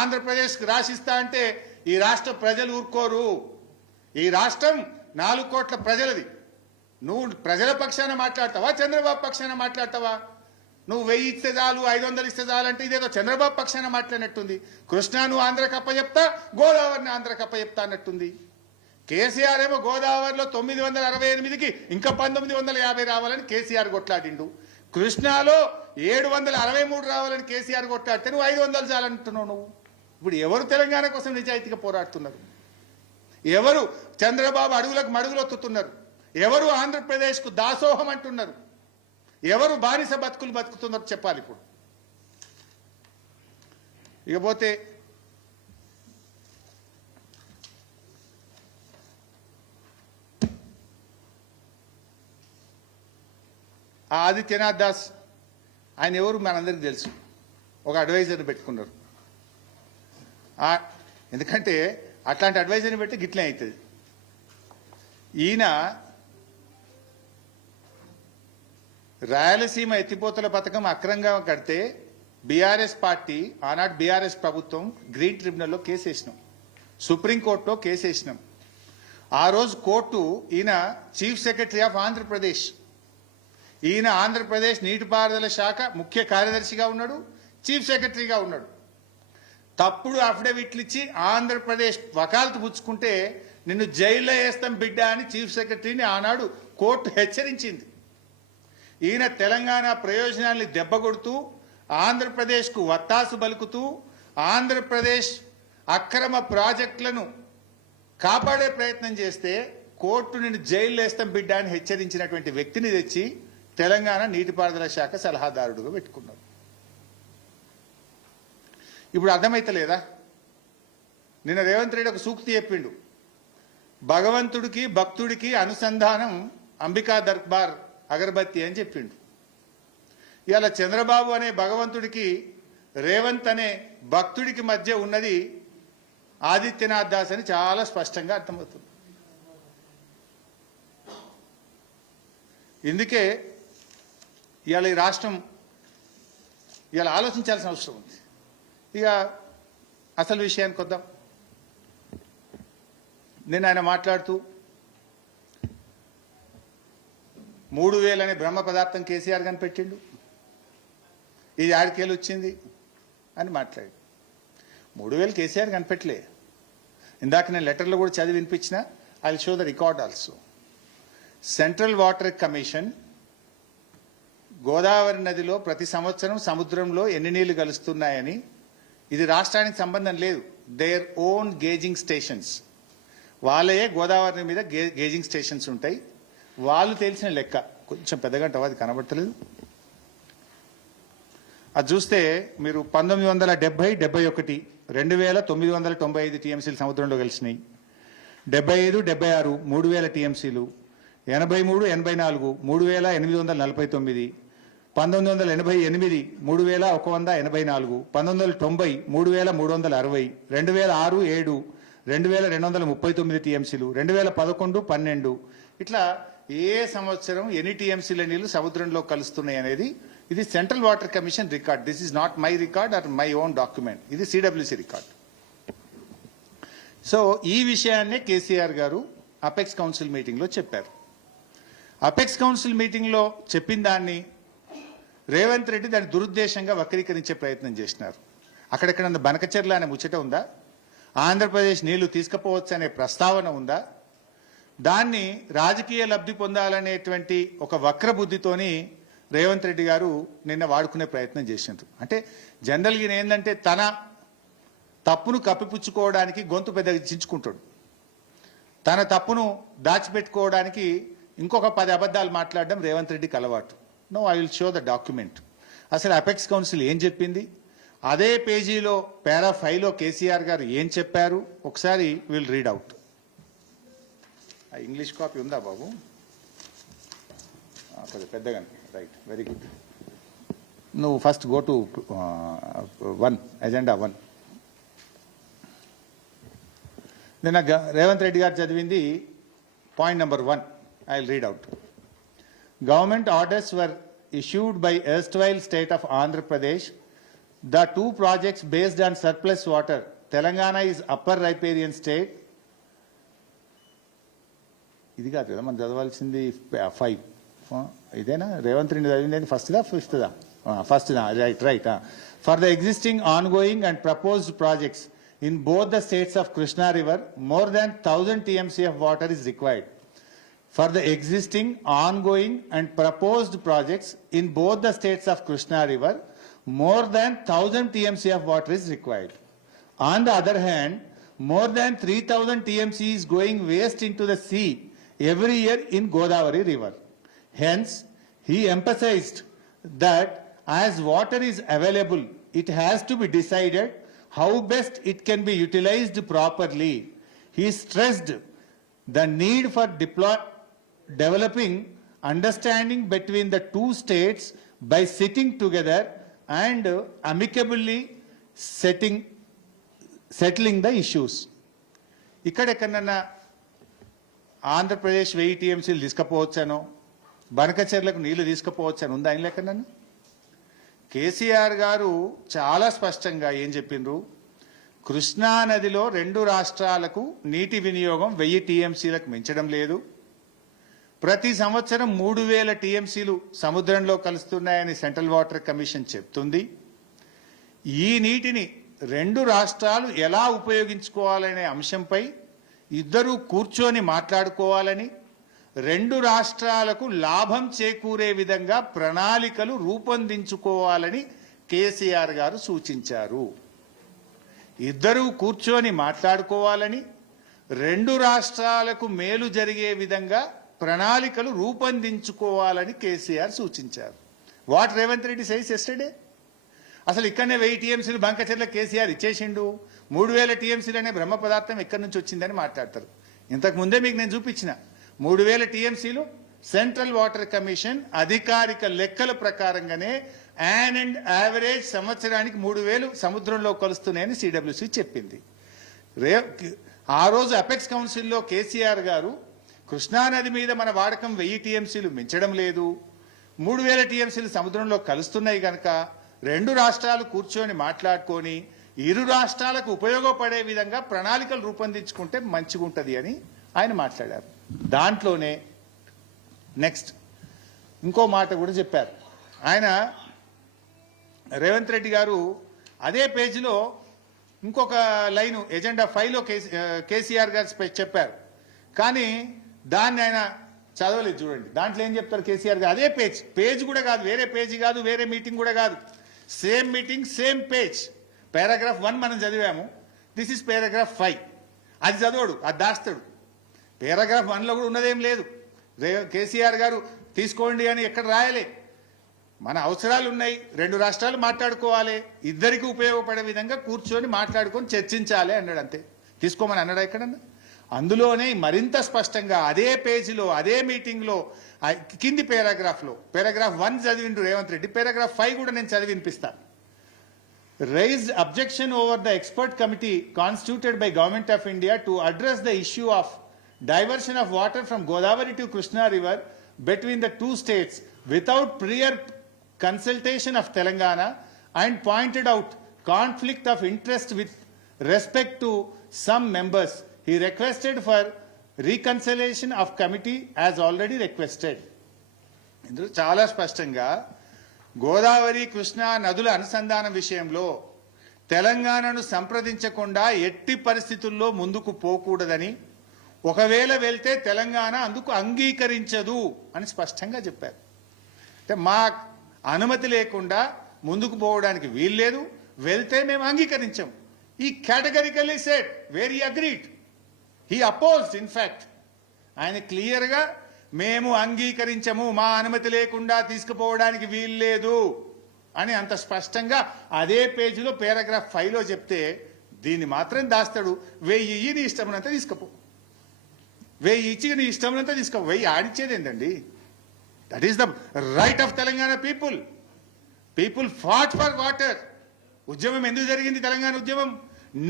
ఆంధ్రప్రదేశ్కు రాసిస్తా అంటే ఈ రాష్ట్ర ప్రజలు ఊరుకోరు. ఈ రాష్ట్రం 4 కోట్ల ప్రజలది. నువ్వు ప్రజల పక్షాన మాట్లాడతావా, చంద్రబాబు పక్షాన మాట్లాడతావా? నువ్వు 1000 ఇస్తే చాలు, 500 ఇస్తే చాలు అంటే ఇదేదో చంద్రబాబు పక్షాన మాట్లాడినట్టుంది. కృష్ణాను ఆంధ్రకప్ప చెప్తా, గోదావరిని ఆంధ్రకప్ప చెప్తా అన్నట్టుంది. కేసీఆర్ ఏమో గోదావరిలో 968కి ఇంకా 1950 రావాలని కేసీఆర్ కొట్లాడిండు. కృష్ణాలో 763 రావాలని కేసీఆర్ కొట్లాడితే నువ్వు 500 చాలంటున్నావు. నువ్వు ఇప్పుడు ఎవరు తెలంగాణ కోసం నిజాయితీగా పోరాడుతున్నారు? ఎవరు చంద్రబాబు అడుగులకు మడుగులొత్తుతున్నారు? ఎవరు ఆంధ్రప్రదేశ్కు దాసోహం అంటున్నారు? ఎవరు బానిస బతుకులు బతుకుతున్నారు చెప్పాలి. ఇప్పుడు ఇకపోతే ఆదిత్యనాథ్ దాస్ ఆయన ఎవరు మనందరికీ తెలుసు. ఒక అడ్వైజర్ని పెట్టుకున్నారు. ఎందుకంటే అట్లాంటి అడ్వైజర్ని పెట్టి గిట్లే అవుతుంది. ఈయన రాయలసీమ ఎత్తిపోతల పథకం అక్రంగా కడితే బీఆర్ఎస్ పార్టీ, ఆనాడు బీఆర్ఎస్ ప్రభుత్వం గ్రీన్ ట్రిబ్యునల్లో కేసు వేసినాం, సుప్రీంకోర్టులో కేసు వేసినాం. ఆ రోజు కోర్టు ఈయన చీఫ్ సెక్రటరీ ఆఫ్ ఆంధ్రప్రదేశ్, ఈయన ఆంధ్రప్రదేశ్ నీటిపారుదల శాఖ ముఖ్య కార్యదర్శిగా ఉన్నాడు, చీఫ్ సెక్రటరీగా ఉన్నాడు. తప్పుడు అఫిడవిట్లు ఇచ్చి ఆంధ్రప్రదేశ్ వకాలతు పుచ్చుకుంటే నిన్ను జైల్లో వేస్తాం బిడ్డ అని చీఫ్ సెక్రటరీని ఆనాడు కోర్టు హెచ్చరించింది. ఈయన తెలంగాణ ప్రయోజనాల్ని దెబ్బకొడుతూ, ఆంధ్రప్రదేశ్కు వత్తాసు పలుకుతూ, ఆంధ్రప్రదేశ్ అక్రమ ప్రాజెక్టులను కాపాడే ప్రయత్నం చేస్తే కోర్టు నిన్ను జైల్లో వేస్తాం బిడ్డ అని హెచ్చరించినటువంటి వ్యక్తిని తెచ్చి తెలంగాణ నీటిపారుదల శాఖ సలహాదారుడుగా పెట్టుకున్నారు. ఇప్పుడు అర్థమైతలేదా? నిన్న రేవంత్ రెడ్డి ఒక సూక్తి చెప్పిండు, భగవంతుడికి భక్తుడికి అనుసంధానం అంబికా దర్బార్ అగరబత్తి అని చెప్పిండు. ఇవాళ చంద్రబాబు అనే భగవంతుడికి, రేవంత్ అనే భక్తుడికి మధ్య ఉన్నది ఆదిత్యనాథ్ దాస్ అని చాలా స్పష్టంగా అర్థమవుతుంది. ఇందుకే ఇవాళ ఈ రాష్ట్రం ఇవాళ ఆలోచించాల్సిన అవసరం ఉంది. ఇక అసలు విషయానికి వద్దాం. నేను ఆయన మాట్లాడుతూ 3000 అనే బ్రహ్మ పదార్థం కేసీఆర్ కనిపెట్టిండు, ఇది ఆడికేలు వచ్చింది అని మాట్లాడు. 3000 కేసీఆర్ కనిపెట్టలే. ఇందాక నేను లెటర్లో కూడా చదివి వినిపించిన, I will show the record also. Central water commission Godavari నదిలో ప్రతి సంవత్సరం సముద్రంలో ఎన్ని నీళ్లు కలుస్తున్నాయని, ఇది రాష్ట్రానికి సంబంధం లేదు, దేర్ ఓన్ గేజింగ్ స్టేషన్స్, వాళ్ళయే గోదావరి మీద గేజింగ్ స్టేషన్స్ ఉంటాయి. వాళ్ళు తెలిసిన లెక్క కొంచెం పెద్దగంట అది కనబడతలేదు. అది చూస్తే మీరు 1970, 71 2995 టీఎంసీలు సముద్రంలో కలిసినాయి. 75, 76 3000 టీఎంసీలు. 83, 84 3849. 1988 3184. 1990 3360. 2006, 7 2239 టీఎంసీలు. 2011, 12 ఇట్లా ఏ సంవత్సరం ఎన్ని టీఎంసీల నీళ్లు సముద్రంలో కలుస్తున్నాయి అనేది ఇది central water commission record. This is not my record or my own document, ఇది సిడబ్ల్యూసి రికార్డ్. సో ఈ విషయాన్నే కేసీఆర్ గారు అపెక్స్ కౌన్సిల్ మీటింగ్లో చెప్పారు. అపెక్స్ కౌన్సిల్ మీటింగ్లో చెప్పిన దాన్ని రేవంత్ రెడ్డి దాన్ని దురుద్దేశంగా వక్రీకరించే ప్రయత్నం చేసినారు. అక్కడెక్కడ బనకచెర్ల అనే ముచ్చట ఉందా? ఆంధ్రప్రదేశ్ నీళ్లు తీసుకుపోవచ్చు అనే ప్రస్తావన ఉందా? దాన్ని రాజకీయ లబ్ధి పొందాలనేటువంటి ఒక వక్ర బుద్ధితోని రేవంత్ రెడ్డి గారు నిన్న వాడుకునే ప్రయత్నం చేసినారు. అంటే జనరల్గా ఏంటంటే తన తప్పును కప్పిపుచ్చుకోవడానికి గొంతు పెద్దగా చించుకుంటాడు. తన తప్పును దాచిపెట్టుకోవడానికి ఇంకొక 10 అబద్ధాలు మాట్లాడడం రేవంత్ రెడ్డికి అలవాటు. No, I will show the document. అసలు అపెక్స్ కౌన్సిల్ ఏం చెప్పింది, అదే పేజీలో పారా 5లో కేసీఆర్ గారు ఏం చెప్పారు ఒకసారి will read out. English copy ఉందా బాబు? పెద్దగా రైట్, వెరీ గుడ్. నువ్వు ఫస్ట్ గో టు 1 అజెండా 1. నిన్న రేవంత్ రెడ్డి గారు చదివింది point number 1. I will read out. Government orders were issued by erstwhile state of Andhra Pradesh. The 2 projects based on surplus water. Telangana is upper riparian state. ఇది కాదు కదా మనం చదవాల్సింది 5. ఇదేనా రేవంత్ రెడ్డి చదివింది? ఫస్ట్దా ఫిఫ్త్దా? ఫస్ట్దా, right. For the existing ongoing and proposed projects in both the states of Krishna river more than 1000 TMC of water is required. For the existing, ongoing and proposed projects in both the states of Krishna River, more than 1000 TMC of water is required. On the other hand, more than 3000 TMC is going waste into the sea every year in Godavari River. Hence, he emphasized that as water is available, it has to be decided how best it can be utilized properly. He stressed the need for developing understanding between the 2 states by sitting together and amicably settling the issues. ఇక్కడెక్కడన్నా Andhra Pradesh 1000 టీఎంసీలు తీసుకుపోవచ్చానో, బనకచెర్లకు నీళ్లు తీసుకుపోవచ్చని ఉందా ఆయన లెక్కనన్ను? కేసీఆర్ గారు చాలా స్పష్టంగా ఏం చెప్పిండ్రు, కృష్ణా నదిలో 2 రాష్ట్రాలకు నీటి వినియోగం 1000 టీఎంసీలకు మించడం లేదు. ప్రతి సంవత్సరం 3000 టీఎంసీలు సముద్రంలో కలుస్తున్నాయని సెంట్రల్ వాటర్ కమిషన్ చెప్తుంది. ఈ నీటిని 2 రాష్ట్రాలు ఎలా ఉపయోగించుకోవాలనే అంశంపై ఇద్దరూ కూర్చొని మాట్లాడుకోవాలని, 2 రాష్ట్రాలకు లాభం చేకూరే విధంగా ప్రణాళికలు రూపొందించుకోవాలని కేసీఆర్ గారు సూచించారు. ఇద్దరూ కూర్చొని మాట్లాడుకోవాలని, 2 రాష్ట్రాలకు మేలు జరిగే విధంగా ప్రణాళికలు రూపొందించుకోవాలని కేసీఆర్ సూచించారు. What Revanth Reddy says yesterday. అసలు ఇక్కడనే 1000 టీఎంసీలు బంకచెర్ల కేసీఆర్ ఇచ్చేసిండు, 3000 టీఎంసీలు అనే బ్రహ్మ పదార్థం ఎక్కడి నుంచి వచ్చిందని మాట్లాడతారు. ఇంతకు ముందే మీకు నేను చూపించిన 3000 టీఎంసీలు సెంట్రల్ వాటర్ కమిషన్ అధికారిక లెక్కల ప్రకారంగానే అండ్ యావరేజ్ సంవత్సరానికి 3000 సముద్రంలో కలుస్తున్నాయని సిడబ్ల్యూసి చెప్పింది. ఆ రోజు అపెక్స్ కౌన్సిల్లో కేసీఆర్ గారు కృష్ణానది మీద మన వాడకం 1000 టీఎంసీలు మించడం లేదు, 3000 టీఎంసీలు సముద్రంలో కలుస్తున్నాయి కనుక 2 రాష్ట్రాలు కూర్చొని మాట్లాడుకొని ఇరు రాష్ట్రాలకు ఉపయోగపడే విధంగా ప్రణాళికలు రూపొందించుకుంటే మంచిగా ఉంటుంది అని ఆయన మాట్లాడారు. దాంట్లోనే నెక్స్ట్ ఇంకో మాట కూడా చెప్పారు ఆయన. రేవంత్ రెడ్డి గారు అదే పేజీలో ఇంకొక లైను ఎజెండా 5లో కేసీఆర్ గారు చెప్పారు, కానీ దాన్ని ఆయన చదవలేదు. చూడండి దాంట్లో ఏం చెప్తారు కేసీఆర్ గారు. అదే పేజ్ కూడా కాదు, వేరే పేజీ కాదు, వేరే మీటింగ్ కూడా కాదు, same meeting same page. Paragraph 1 మనం చదివాము, దిస్ ఇస్ పారాగ్రాఫ్ 5. అది చదవడు, అది దాస్తాడు. పారాగ్రాఫ్ 1లో కూడా ఉన్నదేం లేదు. కేసీఆర్ గారు తీసుకోండి అని ఎక్కడ రాయలే. మన అవసరాలు ఉన్నాయి, 2 రాష్ట్రాలు మాట్లాడుకోవాలి, ఇద్దరికి ఉపయోగపడే విధంగా కూర్చొని మాట్లాడుకొని చర్చించాలి అన్నాడు. అంతే. తీసుకోమని అన్నాడు ఎక్కడన్నా? అందులోనే మరింత స్పష్టంగా అదే పేజీలో అదే మీటింగ్లో కింది పారాగ్రాఫ్లో పారాగ్రాఫ్ 1 చదివిండు రేవంత్ రెడ్డి. పారాగ్రాఫ్ 5 కూడా నేను చదివి వినిపిస్తాను. Raised objection over the expert committee constituted by Government of India to address the issue of diversion of water from Godavari to Krishna River between the 2 states without prior consultation of Telangana, and pointed out conflict of interest with respect to some members. He requested for reconciliation of committee as already requested. ఇందులో చాలా స్పష్టంగా గోదావరి కృష్ణా నదుల అనుసంధానం విషయంలో తెలంగాణను సంప్రదించకుండా ఎట్టి పరిస్థితుల్లో ముందుకు పోకూడదని, ఒకవేళ వెళ్తే తెలంగాణ అందుకు అంగీకరించదు అని స్పష్టంగా చెప్పారు. అంటే మా అనుమతి లేకుండా ముందుకు పోవడానికి వీల్లేదు, వెళ్తే మేము అంగీకరించాం. ఈ categorically said where he agreed, he opposed. In fact ఆయన క్లియర్గా మేము అంగీకరించము, మా అనుమతి లేకుండా తీసుకుపోవడానికి వీల్లేదు అని అంత స్పష్టంగా అదే పేజీలో పారాగ్రాఫ్ 5లో చెప్తే, దీన్ని మాత్రం దాస్తాడు. 1000 నీ ఇష్టమైనంత తీసుకుపో, 1000 ఇచ్చి నీ ఇష్టమైనంత తీసుకో, 1000 ఆడిచ్చేది ఏంటండి? That is the right of Telangana people. People fought for water. ఉద్యమం ఎందుకు జరిగింది? తెలంగాణ ఉద్యమం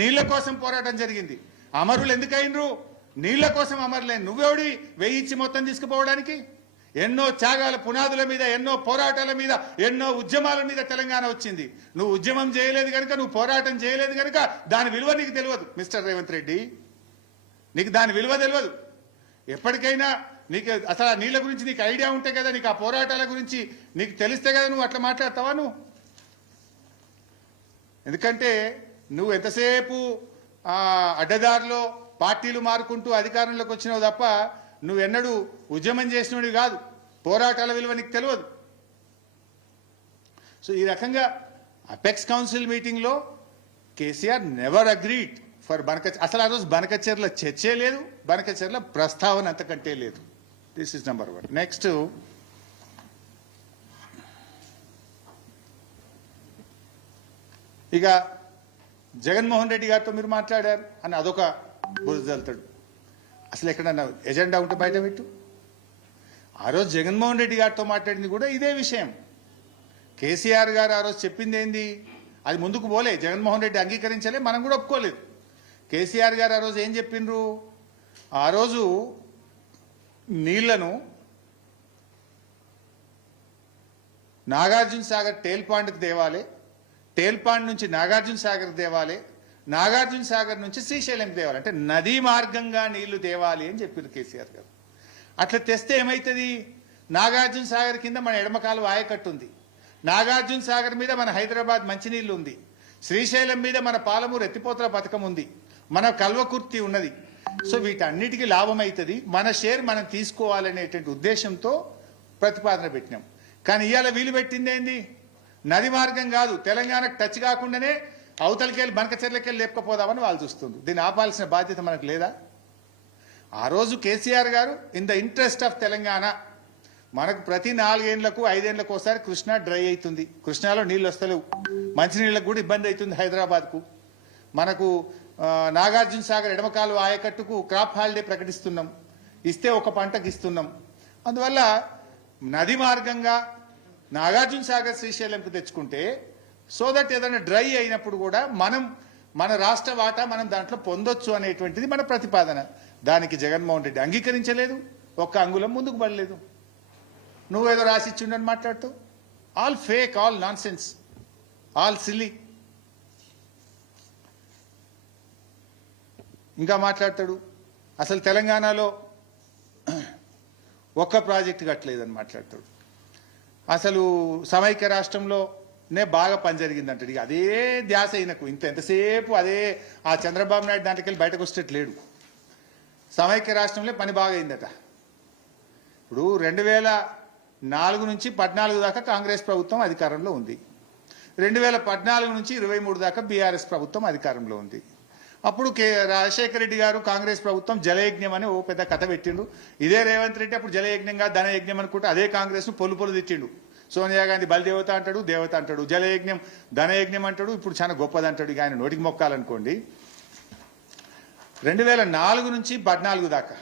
నీళ్ల కోసం పోరాటం జరిగింది. అమరులు ఎందుకు అయినరు? నీళ్ల కోసం అమరులేని. నువ్వెవడి 1000 ఇచ్చి మొత్తం తీసుకుపోవడానికి? ఎన్నో త్యాగాల పునాదుల మీద, ఎన్నో పోరాటాల మీద, ఎన్నో ఉద్యమాల మీద తెలంగాణ వచ్చింది. నువ్వు ఉద్యమం చేయలేదు కనుక, నువ్వు పోరాటం చేయలేదు కనుక దాని విలువ నీకు తెలియదు మిస్టర్ రేవంత్ రెడ్డి. నీకు దాని విలువ తెలియదు. ఎప్పటికైనా నీకు అసలు ఆ నీళ్ల గురించి నీకు ఐడియా ఉంటే కదా, నీకు ఆ పోరాటాల గురించి నీకు తెలిస్తే కదా నువ్వు అట్లా మాట్లాడతావా నువ్వు? ఎందుకంటే నువ్వు ఎంతసేపు అడ్డదారిలో పార్టీలు మారుకుంటూ అధికారంలోకి వచ్చినావు తప్ప నువ్వెన్నడూ ఉద్యమం చేసినవి కాదు. పోరాటాల విలువ నీకు తెలియదు. సో ఈ రకంగా అపెక్స్ కౌన్సిల్ మీటింగ్లో కేసీఆర్ నెవర్ అగ్రీడ్ ఫర్ అసలు ఆ రోజు బనకచెర్ల చర్చే లేదు, బనకచెర్ల ప్రస్తావన అంతకంటే లేదు. This is number 1. నెక్స్ట్, ఇక జగన్మోహన్ రెడ్డి గారితో మీరు మాట్లాడారు అని అదొక బురదలుతాడు. అసలు ఎక్కడన్నా ఎజెండా ఉంటే బయట పెట్టు. ఆ రోజు జగన్మోహన్ రెడ్డి గారితో మాట్లాడింది కూడా ఇదే విషయం. కేసీఆర్ గారు ఆ రోజు చెప్పింది ఏంది? అది ముందుకు పోలే, జగన్మోహన్ రెడ్డి అంగీకరించలే, మనం కూడా ఒప్పుకోలేదు. కేసీఆర్ గారు ఆ రోజు ఏం చెప్పిండ్రు? ఆ రోజు నీళ్లను నాగార్జున సాగర్ టేల్ పాండ్కి తేవాలి, టేల్ పాండ్ నుంచి నాగార్జున సాగర్ తేవాలి, నాగార్జున సాగర్ నుంచి శ్రీశైలం తేవాలి, అంటే నదీ మార్గంగా నీళ్లు తేవాలి అని చెప్పారు కేసీఆర్ గారు. అట్లా తెస్తే ఏమవుతుంది? నాగార్జున సాగర్ కింద మన ఎడమకాలు ఆయకట్టు ఉంది, నాగార్జున సాగర్ మీద మన హైదరాబాద్ మంచినీళ్లు ఉంది, శ్రీశైలం మీద మన పాలమూరు ఎత్తిపోతల పథకం ఉంది, మన కల్వకుర్తి ఉన్నది. సో వీటన్నిటికీ లాభం అవుతుంది, మన షేర్ మనం తీసుకోవాలనేటువంటి ఉద్దేశంతో ప్రతిపాదన పెట్టినాం. కానీ ఇవాళ వీలు పెట్టింది ఏంది? నది మార్గం కాదు, తెలంగాణకు టచ్ కాకుండానే అవతలకెళ్ళి బనకచెర్లకెళ్ళి లేపకపోదామని వాళ్ళు చూస్తుంది. దీన్ని ఆపాల్సిన బాధ్యత మనకు లేదా? ఆ రోజు కేసీఆర్ గారు in the interest of Telangana, మనకు ప్రతి 4 ఏళ్లకు 5 ఏళ్లకు ఒకసారి కృష్ణా డ్రై అవుతుంది, కృష్ణాలో నీళ్ళు వస్తలేవు, మంచినీళ్ళకు కూడా ఇబ్బంది అవుతుంది హైదరాబాద్కు. మనకు నాగార్జున సాగర్ ఎడమకాలు ఆయకట్టుకు క్రాప్ హాలిడే ప్రకటిస్తున్నాం, ఇస్తే ఒక పంటకు ఇస్తున్నాం. అందువల్ల నది మార్గంగా నాగార్జున సాగర్ శ్రీశైలంకు తెచ్చుకుంటే సో దట్ ఏదైనా డ్రై అయినప్పుడు కూడా మన రాష్ట్ర వాటా మనం దాంట్లో పొందొచ్చు అనేటువంటిది మన ప్రతిపాదన. దానికి జగన్మోహన్ రెడ్డి అంగీకరించలేదు, ఒక్క అంగుళం ముందుకు పడలేదు. నువ్వేదో రాసిచ్చిండని మాట్లాడుతూ all fake, all non sense, all silly. ఇంకా మాట్లాడతాడు అసలు తెలంగాణలో ఒక్క ప్రాజెక్టు కట్టలేదని మాట్లాడతాడు. అసలు సమైక్య రాష్ట్రంలోనే బాగా పని జరిగిందంటాడు. ఇక అదే ధ్యాస అయినకు ఎంతసేపు అదే ఆ చంద్రబాబు నాయుడు దాంట్లోకి వెళ్ళి బయటకు వచ్చేట్లేడు. సమైక్య రాష్ట్రంలో పని బాగా అయిందట. ఇప్పుడు 2004 నుంచి 14 దాకా కాంగ్రెస్ ప్రభుత్వం అధికారంలో ఉంది, 2014 నుంచి 23 దాకా బీఆర్ఎస్ ప్రభుత్వం అధికారంలో ఉంది. అప్పుడు రాజశేఖర రెడ్డి గారు కాంగ్రెస్ ప్రభుత్వం జలయజ్ఞం అని ఓ పెద్ద కథ పెట్టిండు. ఇదే రేవంత్ రెడ్డి అప్పుడు జలయజ్ఞంగా ధనయజ్ఞం అనుకుంటే అదే కాంగ్రెస్ ను పొలు తిట్టిండు. సోనియా గాంధీ బలిదేవత అంటాడు, దేవత అంటాడు, జలయజ్ఞం ధనయజ్ఞం అంటాడు, ఇప్పుడు చాలా గొప్పది అంటాడు. ఇక ఆయన నోటికి మొక్కాలనుకోండి. 2004 నుంచి 14 దాకా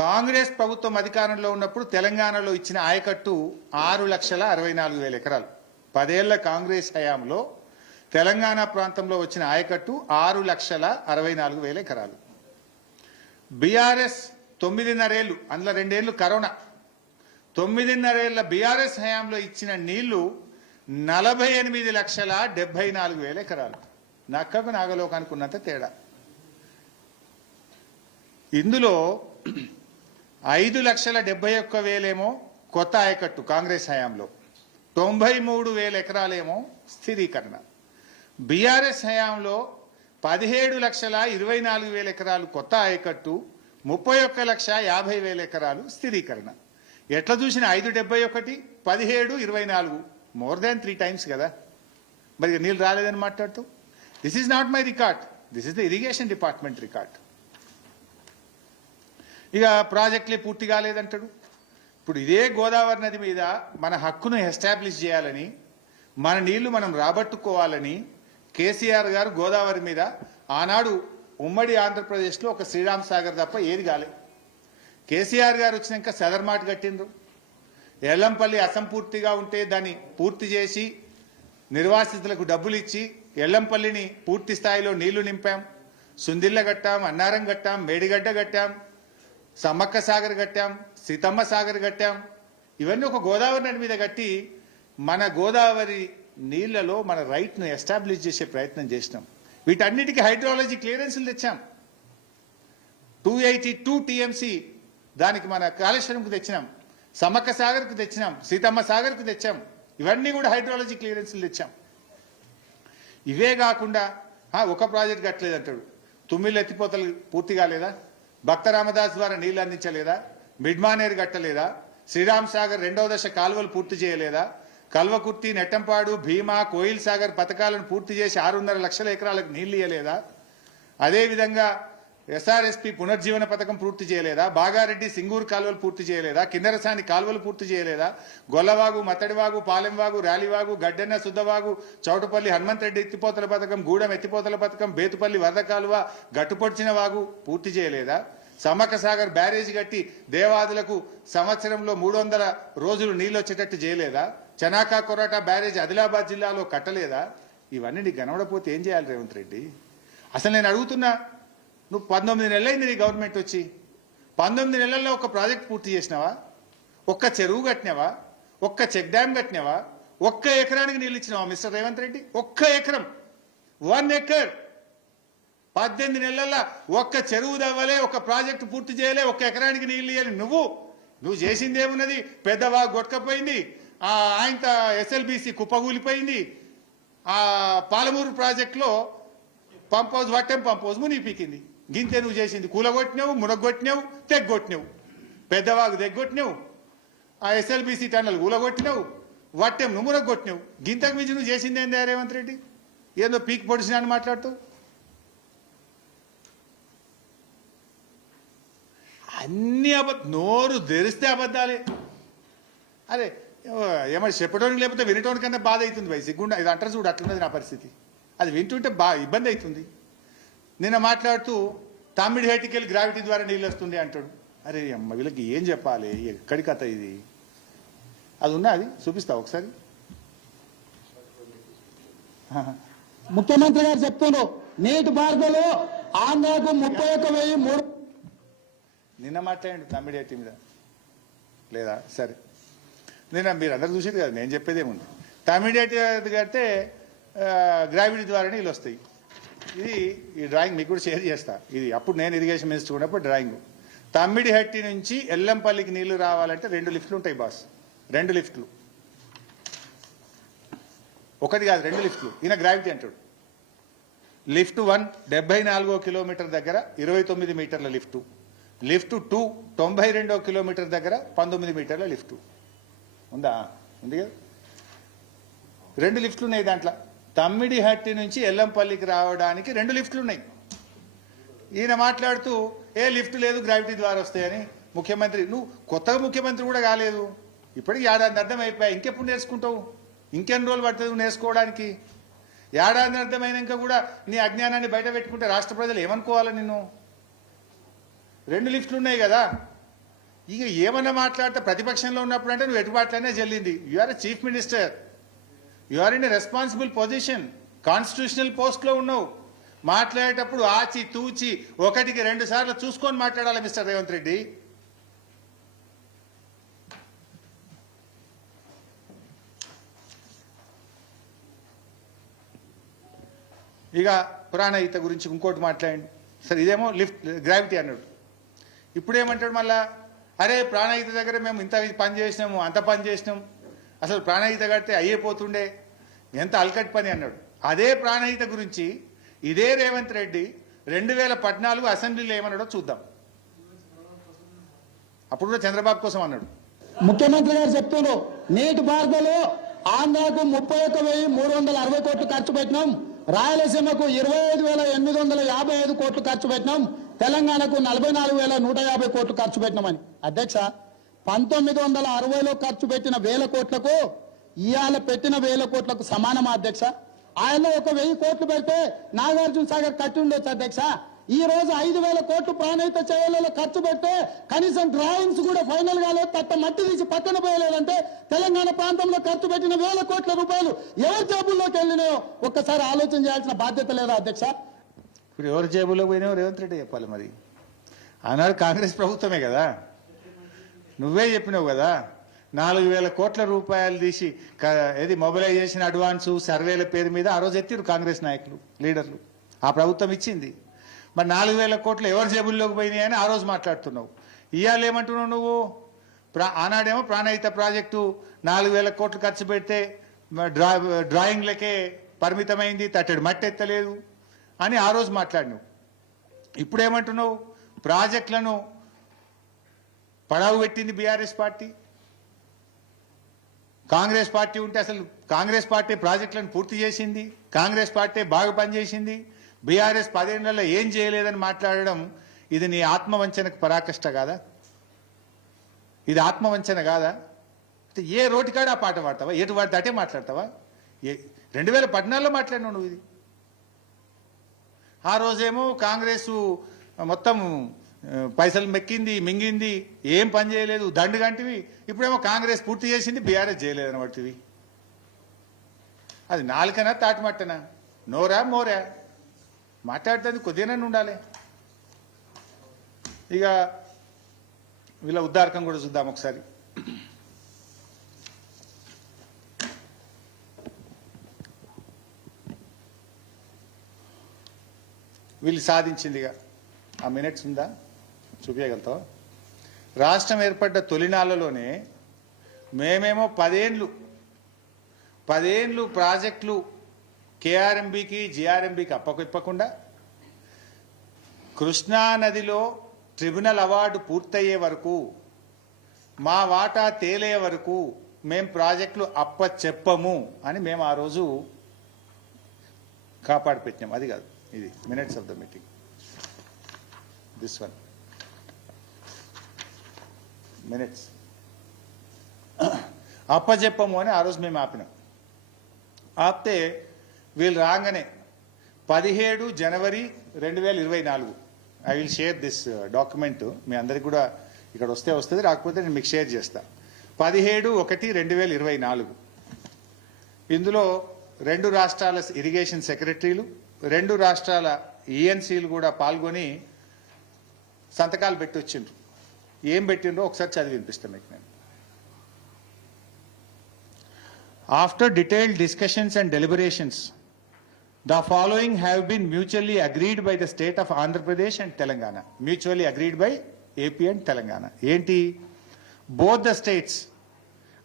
కాంగ్రెస్ ప్రభుత్వం అధికారంలో ఉన్నప్పుడు తెలంగాణలో ఇచ్చిన ఆయకట్టు 6,64,000 ఎకరాలు. 10 ఏళ్ల కాంగ్రెస్ హయాంలో తెలంగాణ ప్రాంతంలో వచ్చిన ఆయకట్టు 6,64,000 ఎకరాలు. బీఆర్ఎస్ 9.5 ఏళ్లు, అందులో 2 ఏళ్లు కరోనా, 9.5 ఏళ్ల బీఆర్ఎస్ హయాంలో ఇచ్చిన నీళ్లు 48,74,000 ఎకరాలు. నక్కకు నాగలోకానికి ఉన్నంత తేడా. ఇందులో 5,71,000 ఏమో కొత్త ఆయకట్టు కాంగ్రెస్ హయాంలో, 93,000 ఎకరాలేమో స్థిరీకరణ. బీఆర్ఎస్ హయాంలో 17,24,000 ఎకరాలు కొత్త ఆయకట్టు, 31,50,000 ఎకరాలు స్థిరీకరణ. ఎట్లా చూసిన 571, 17, 24 మోర్ దాన్ 3 times కదా. మరి నీళ్ళు రాలేదని మాట్లాడుతూ, this is not my record, this is the irrigation department record. ఇక ప్రాజెక్టులే పూర్తి కాలేదంటాడు. ఇప్పుడు ఇదే గోదావరి నది మీద మన హక్కును ఎస్టాబ్లిష్ చేయాలని, మన నీళ్లు మనం రాబట్టుకోవాలని కేసీఆర్ గారు గోదావరి మీద ఆనాడు ఉమ్మడి ఆంధ్రప్రదేశ్లో ఒక శ్రీరామ్ సాగర్ తప్ప ఏది కాలే. కేసీఆర్ గారు వచ్చినాక సదర్మాట్ కట్టిండ్రు. ఎల్లంపల్లి అసంపూర్తిగా ఉంటే దాన్ని పూర్తి చేసి నిర్వాసితులకు డబ్బులు ఇచ్చి ఎల్లంపల్లిని పూర్తి స్థాయిలో నీళ్లు నింపాం. సుందిళ్ళ కట్టాం, అన్నారం కట్టాం, మేడిగడ్డ కట్టాం, సమ్మక్క సాగర్ కట్టాం, సీతమ్మ సాగర్ కట్టాం. ఇవన్నీ ఒక గోదావరి నది మీద కట్టి మన గోదావరి నీళ్లలో మన రైట్ను ఎస్టాబ్లిష్ చేసే ప్రయత్నం చేసినాం. వీటన్నిటికీ హైడ్రాలజీ క్లియరెన్స్లు తెచ్చాం. 282 TMC దానికి మన కాళేశ్వరంకు తెచ్చినాం, సమ్మక్క సాగర్కు తెచ్చినాం, సీతమ్మ సాగర్కు తెచ్చాం. ఇవన్నీ కూడా హైడ్రాలజీ క్లియరెన్స్లు తెచ్చాం. ఇవే కాకుండా ఒక ప్రాజెక్ట్ కట్టలేదంటాడు. తుమ్మిళ్ళ ఎత్తిపోతలు పూర్తి కాలేదా? భక్త రామదాస్ ద్వారా నీళ్లు అందించలేదా? మిడ్మానేరు కట్టలేదా? శ్రీరామ్ సాగర్ 2వ దశ కాలువలు పూర్తి చేయలేదా? కల్వకుర్తి, నెట్టంపాడు, భీమా, కోయిల్ సాగర్ పథకాలను పూర్తి చేసి 6.5 లక్షల ఎకరాలకు నీళ్లు ఇయ్యలేదా? అదేవిధంగా ఎస్ఆర్ఎస్పి పునర్జీవన పథకం పూర్తి చేయలేదా? బాగారెడ్డి, సింగూరు కాలువలు పూర్తి చేయలేదా? కిన్నెరసాని కాలువలు పూర్తి చేయలేదా? గొల్లవాగు, మత్తడివాగు, పాలెంవాగు, ర్యాలీవాగు, గడ్డెన్న, శుద్ధవాగు, చౌటపల్లి హనుమంతరెడ్డి ఎత్తిపోతల పథకం, గూడెం ఎత్తిపోతల పథకం, బేతుపల్లి వరద కాలువ, గట్టుపొడిచిన వాగు పూర్తి చేయలేదా? సమ్మక్క సాగర్ బ్యారేజ్ కట్టి దేవాదులకు సంవత్సరంలో 300 రోజులు నీళ్ళు వచ్చేటట్టు చేయలేదా? చనాకా కొరాట బ్యారేజ్ ఆదిలాబాద్ జిల్లాలో కట్టలేదా? ఇవన్నీ నీకు కనబడపోతే ఏం చేయాలి రేవంత్ రెడ్డి? అసలు నేను అడుగుతున్నా, నువ్వు 19 నెలలైంది నీ గవర్నమెంట్ వచ్చి, 19 నెలల్లో ఒక ప్రాజెక్ట్ పూర్తి చేసినావా? ఒక్క చెరువు కట్టినావా? ఒక్క చెక్ డ్యామ్ కట్టినావా? ఒక్క ఎకరానికి నీళ్ళు ఇచ్చినావా మిస్టర్ రేవంత్ రెడ్డి? ఒక్క ఎకరం, 1 acre. 18 నెలల్లో ఒక్క చెరువు దవ్వలే, ఒక్క ప్రాజెక్టు పూర్తి చేయలే, ఒక్క ఎకరానికి నీళ్ళు ఇవ్వాలి. నువ్వు చేసింది ఏమున్నది? పెద్దవాగు కొట్టుకపోయింది, ఆయన SLBC కుప్పగూలిపోయింది, ఆ పాలమూరు ప్రాజెక్టులో pump house Vattem pump house మునిగిపీకింది. గింతే నువ్వు చేసింది. కూలగొట్టినావు, మునగొట్టినావు, తెగ్గొట్టినావు, పెద్దవాగు తెగ్గొట్టినావు, ఆ SLBC టన్నల్ కూలగొట్టినావు, వట్టెం నువ్వు మునగొట్టినావు. గింతకు మించి నువ్వు చేసింది ఏంది రేవంత్ రెడ్డి? ఏదో పీక్ పొడిచినా అని మాట్లాడుతావు. అన్ని నోరు తెరిస్తే అబద్ధాలే. అరే ఏమన్నా చెప్పడానికి లేకపోతే వినటానికన్నా బాధ అవుతుంది. సిగ్గుండా ఇది అంటారు చూడు, అట్లున్నది నా పరిస్థితి. అది వింటుంటే ఇబ్బంది అవుతుంది. నిన్న మాట్లాడుతూ తమ్మిడి హేటికెళ్ళి గ్రావిటీ ద్వారా నీళ్ళు వస్తుంది అంటాడు. అరే అమ్మ, వీళ్ళకి ఏం చెప్పాలి? ఎక్కడి కథ ఇది? అది ఉన్నా, అది చూపిస్తా ఒకసారి. ముఖ్యమంత్రి గారు చెప్తున్నారు, నీటి పారుదల ఆంధ్రకు 31,003. నిన్న మాట్లాడండి తమ్మిడి హేటి మీద లేదా? సరే, నిన్న మీరు అందరు చూసేది కదా, నేను చెప్పేది ఏముంది. తమ్మిడి హేటి కడితే గ్రావిటీ ద్వారా నీళ్ళు వస్తాయి. ఈ డ్రాయింగ్ మీకు కూడా షేర్ చేస్తా. ఇది అప్పుడు నేను ఇరిగేషన్ మినిస్టర్ ఉన్నప్పుడు డ్రాయింగ్. తమ్మిడి హట్టి నుంచి ఎల్లంపల్లికి నీళ్లు రావాలంటే 2 లిఫ్ట్లు ఉంటాయి బాస్. 2 లిఫ్ట్లు, ఒకటి కాదు 2 లిఫ్ట్లు. ఈయన గ్రావిటీ అంటాడు. లిఫ్ట్ 1 74వ కిలోమీటర్ దగ్గర 29 మీటర్ల లిఫ్టు. లిఫ్ట్ 2 92వ కిలోమీటర్ దగ్గర 19 మీటర్ల లిఫ్టు. ఉందా? ఉంది కదా. 2 లిఫ్ట్లు ఉన్నాయి దాంట్లో. తమ్మిడిహట్టి నుంచి ఎల్లంపల్లికి రావడానికి 2 లిఫ్ట్లు ఉన్నాయి. ఈయన మాట్లాడుతూ లిఫ్ట్ లేదు, గ్రావిటీ ద్వారా వస్తాయని. ముఖ్యమంత్రి నువ్వు కొత్తగా ముఖ్యమంత్రి కూడా కాలేదు, ఇప్పటికి ఏడాది అర్థం అయిపోయా. ఇంకెప్పుడు నేర్చుకుంటావు? ఇంకెన్ని రోజులు పడుతుంది నువ్వు నేర్చుకోవడానికి? ఏడాది అర్థమైనాక కూడా నీ అజ్ఞానాన్ని బయట పెట్టుకుంటే రాష్ట్ర ప్రజలు ఏమనుకోవాలి నిన్ను? 2 లిఫ్ట్లు ఉన్నాయి కదా, ఇక ఏమన్నా మాట్లాడితే ప్రతిపక్షంలో ఉన్నప్పుడు అంటే నువ్వు ఎటుబాట్లనే చెల్లింది. You are a chief minister, you are in a responsible position, constitutional పోస్ట్లో ఉన్నావు. మాట్లాడేటప్పుడు ఆచి తూచి 1కి 2 సార్లు చూసుకొని మాట్లాడాలి మిస్టర్ రేవంత్ రెడ్డి. ఇక ప్రాణహిత గురించి ఇంకోటి మాట్లాడండి. సరే ఇదేమో లిఫ్ట్ గ్రావిటీ అన్నాడు. ఇప్పుడు ఏమంటాడు మళ్ళా, అరే ప్రాణహిత దగ్గర మేము ఇంత పని చేసినాము, అంత పని చేసినాం, అసలు ప్రాణహిత కడితే అయ్యేపోతుండే, ఎంత అల్కట్ పని అన్నాడు. అదే ప్రాణహిత గురించి ఇదే రేవంత్ రెడ్డి 2014 అసెంబ్లీలో ఏమన్నాడో చూద్దాం. అప్పుడు కూడా చంద్రబాబు కోసం అన్నాడు. ముఖ్యమంత్రి గారు చెప్తున్నారు, నీటి పారుదల ఆంధ్రాకు 31,360 కోట్లు ఖర్చు పెట్టినాం, రాయలసీమకు 25,855 కోట్లు ఖర్చు పెట్టినాం, తెలంగాణకు 44,150 కోట్లు ఖర్చు పెట్టినామని. అధ్యక్ష, 1960లో ఖర్చు పెట్టిన 1000 కోట్లకు ఇవాళ పెట్టిన 1000 కోట్లకు సమానమా అధ్యక్ష? ఆయనలో 1000 కోట్లు పెడితే నాగార్జున సాగర్ కట్టి ఉండొచ్చు అధ్యక్ష. ఈ రోజు 5,000 కోట్లు ప్రాణహిత చేయాలలో ఖర్చు పెడితే కనీసం డ్రాయింగ్స్ కూడా ఫైనల్ కాలేదు, తట్ట మట్టి తీసి పక్కన పోయలేదంటే తెలంగాణ ప్రాంతంలో ఖర్చు పెట్టిన 1000 కోట్ల రూపాయలు ఎవరి జేబుల్లోకి వెళ్ళినాయో ఒక్కసారి ఆలోచన చేయాల్సిన బాధ్యత లేదా అధ్యక్ష? ఇప్పుడు ఎవరి జేబులో పోయినావో రేవంత్ రెడ్డి చెప్పాలి. మరి ఆనాడు కాంగ్రెస్ ప్రభుత్వమే కదా, నువ్వే చెప్పినావు కదా, 4,000 కోట్ల రూపాయలు తీసి ఏది మొబిలైజేషన్ అడ్వాన్సు సర్వేల పేరు మీద ఆ రోజు ఎత్తిరు కాంగ్రెస్ నాయకులు లీడర్లు. ఆ ప్రభుత్వం ఇచ్చింది. మరి 4,000 కోట్లు ఎవరి జేబుల్లోకి పోయినాయి అని ఆ రోజు మాట్లాడుతున్నావు. ఇవాళ ఏమంటున్నావు నువ్వు? ఆనాడేమో ప్రాణహిత ప్రాజెక్టు 4,000 కోట్లు ఖర్చు పెడితే డ్రాయింగ్లకే పరిమితమైంది, తట్టెడు మట్టి ఎత్తలేదు అని ఆ రోజు మాట్లాడినావు. ఇప్పుడేమంటున్నావు? ప్రాజెక్టులను పడావు పెట్టింది బీఆర్ఎస్ పార్టీ. కాంగ్రెస్ పార్టీ ఉంటే అసలు కాంగ్రెస్ పార్టీ ప్రాజెక్టులను పూర్తి చేసింది, కాంగ్రెస్ పార్టీ బాగా పనిచేసింది, బీఆర్ఎస్ 10 ఏళ్లలో ఏం చేయలేదని మాట్లాడడం ఇది నీ ఆత్మవంచనకు పరాకష్ట కాదా? ఇది ఆత్మవంచన కాదా? ఏ రోటికాడ ఆ పాట పాడతావా? ఎటు వాడితే అటే మాట్లాడతావా? 2014లో మాట్లాడినావు నువ్వు ఇది. ఆ రోజేమో కాంగ్రెస్ మొత్తం పైసలు మెక్కింది, మింగింది, ఏం పని చేయలేదు, దండుగంటివి. ఇప్పుడేమో కాంగ్రెస్ పూర్తి చేసింది, బీఆర్ఎస్ చేయలేదని పట్టివి. అది నాలుకనా తాటిమట్టనా? నోరా మోరా? మాట్లాడుతుంది కొద్దిగానే ఉండాలి. ఇక వీళ్ళ ఉద్దారకం కూడా చూద్దాం ఒకసారి. వీళ్ళు సాధించిందిగా ఆ మినిట్స్ ఉందా చూపించగలుగుతావా? రాష్ట్రం ఏర్పడ్డ తొలినాళ్లలోనే మేమేమో 10 ఏళ్ళు ప్రాజెక్టులు కేఆర్ఎంబీకి జిఆర్ఎంబీకి అప్పకుండా కృష్ణా నదిలో ట్రిబ్యునల్ అవార్డు పూర్తయ్యే వరకు, మా వాటా తేలే వరకు మేం ప్రాజెక్టులు అప్పచెప్పము అని మేము ఆ రోజు కాపాడి పెట్టినాం. అది కాదు, ఇది minutes of the meeting, this one minutes. అప్పచెప్పము అని ఆ రోజు మేము ఆపినాం. ఆపితే వీళ్ళు రాగానే 17 జనవరి 2024, I will share this document, మీ అందరికి కూడా ఇక్కడ వస్తుంది, రాకపోతే నేను మీకు షేర్ చేస్తా. 17/1/2024 ఇందులో 2 రాష్ట్రాల ఇరిగేషన్ సెక్రటరీలు, 2 రాష్ట్రాల ఈఎన్సీలు కూడా పాల్గొని సంతకాలు పెట్టి వచ్చిండ్రు. ఏం పెట్టిండ్రో ఒకసారి చదివి వినిపిస్తాను మీకు నేను. After detailed discussions and deliberations, the following have been mutually agreed by the state of Andhra Pradesh and Telangana. Mutually agreed by AP and Telangana. Enti, both the states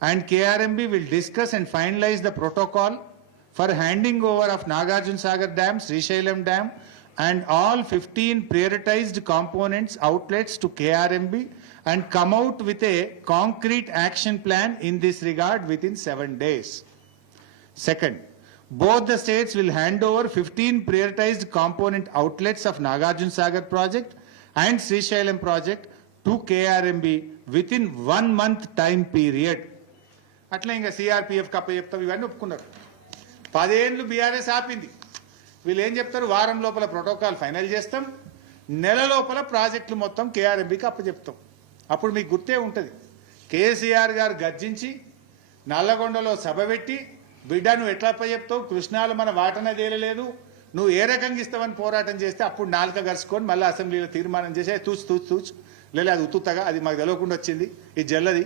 and KRMB will discuss and finalize the protocol for handing over of Nagarjuna Sagar Dam, Srisailam Dam and all 15 prioritized components outlets to KRMB and come out with a concrete action plan in this regard within 7 days. Second, both the states will hand over 15 prioritized component outlets of Nagarjuna Sagar project and Srisailam project to KRMB within 1 month time period. అట్లా ఇంకా CRPF కప్ప చెప్తాం ఇవన్నీ ఒప్పుకున్నారు. 10 ఏళ్ళు BRS ఆపింది. వీళ్ళు ఏం చెప్తారు, వారం లోపల ప్రోటోకాల్ ఫైనల్ చేస్తాం, నెల లోపల ప్రాజెక్టులు మొత్తం కేఆర్ఎంబీకి అప్పచెప్తాం. అప్పుడు మీకు గుర్తే ఉంటుంది, కేసీఆర్ గారు గర్జించి నల్లగొండలో సభ పెట్టి, బిడ్డ నువ్వు ఎట్లా అప్పచెప్తావు, కృష్ణాలు మన వాటన తేలలేదు, నువ్వు ఏ రకంగా ఇస్తావని పోరాటం చేస్తే అప్పుడు నాలుక గరుచుకొని మళ్ళీ అసెంబ్లీలో తీర్మానం చేసి తూచు లేదు అది ఉత్తుతగా అది మాకు తెలియకుండా వచ్చింది ఇది జల్లది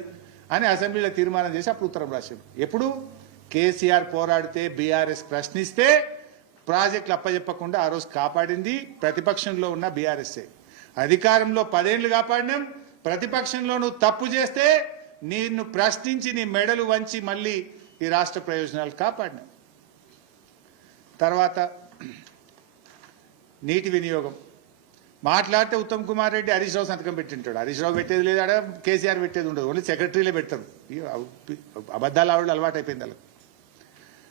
అని అసెంబ్లీలో తీర్మానం చేసి అప్పుడు ఉత్తరం రాశారు. ఎప్పుడు కేసీఆర్ పోరాడితే బీఆర్ఎస్ ప్రశ్నిస్తే ప్రాజెక్టులు అప్పచెప్పకుండా ఆ రోజు కాపాడింది ప్రతిపక్షంలో ఉన్న బీఆర్ఎస్ఏ. అధికారంలో 10 ఏళ్లు కాపాడినాం, ప్రతిపక్షంలో నువ్వు తప్పు చేస్తే నిన్ను ప్రశ్నించి నీ మెడలు వంచి మళ్ళీ ఈ రాష్ట్ర ప్రయోజనాలు కాపాడినాం. తర్వాత నీటి వినియోగం మాట్లాడితే ఉత్తమ్ కుమార్ రెడ్డి హరీష్ రావు సంతకం పెట్టింటాడు. హరీష్ రావు పెట్టేది లేదు, ఆడ కేసీఆర్ పెట్టేది ఉండదు, ఓన్లీ సెక్రటరీలే పెడతారు. అబద్ధాలు ఆవిడ అలవాటు అయిపోయింది వాళ్ళకి.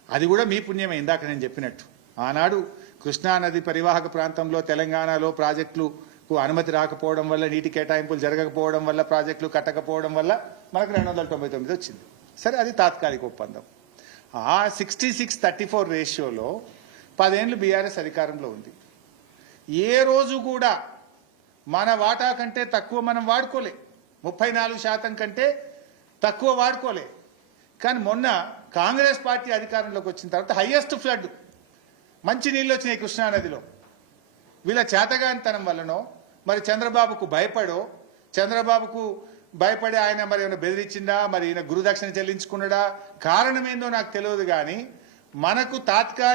అది కూడా మీ పుణ్యమే. ఇందాక నేను చెప్పినట్టు ఆనాడు కృష్ణానది పరివాహక ప్రాంతంలో తెలంగాణలో ప్రాజెక్టులకు అనుమతి రాకపోవడం వల్ల, నీటి కేటాయింపులు జరగకపోవడం వల్ల, ప్రాజెక్టులు కట్టకపోవడం వల్ల మనకు 299 వచ్చింది. సరే, అది తాత్కాలిక ఒప్పందం. ఆ 66-34 రేషియోలో 10 ఏళ్ళు బీఆర్ఎస్ అధికారంలో ఉంది. ఏ రోజు కూడా మన వాటా కంటే తక్కువ మనం వాడుకోలే, 34% కంటే తక్కువ వాడుకోలే. కానీ మొన్న కాంగ్రెస్ పార్టీ అధికారంలోకి వచ్చిన తర్వాత హైయెస్ట్ ఫ్లడ్, మంచి నీళ్ళు వచ్చినాయి కృష్ణానదిలో. వీళ్ళ చేతగానితనం వల్లనో మరి చంద్రబాబుకు భయపడి ఆయన మరి ఏమైనా బెదిరించిందా, మరి ఈయన గురుదక్షిణ చెల్లించుకున్నాడా, కారణమేందో నాకు తెలియదు. కానీ మనకు తాత్కాలిక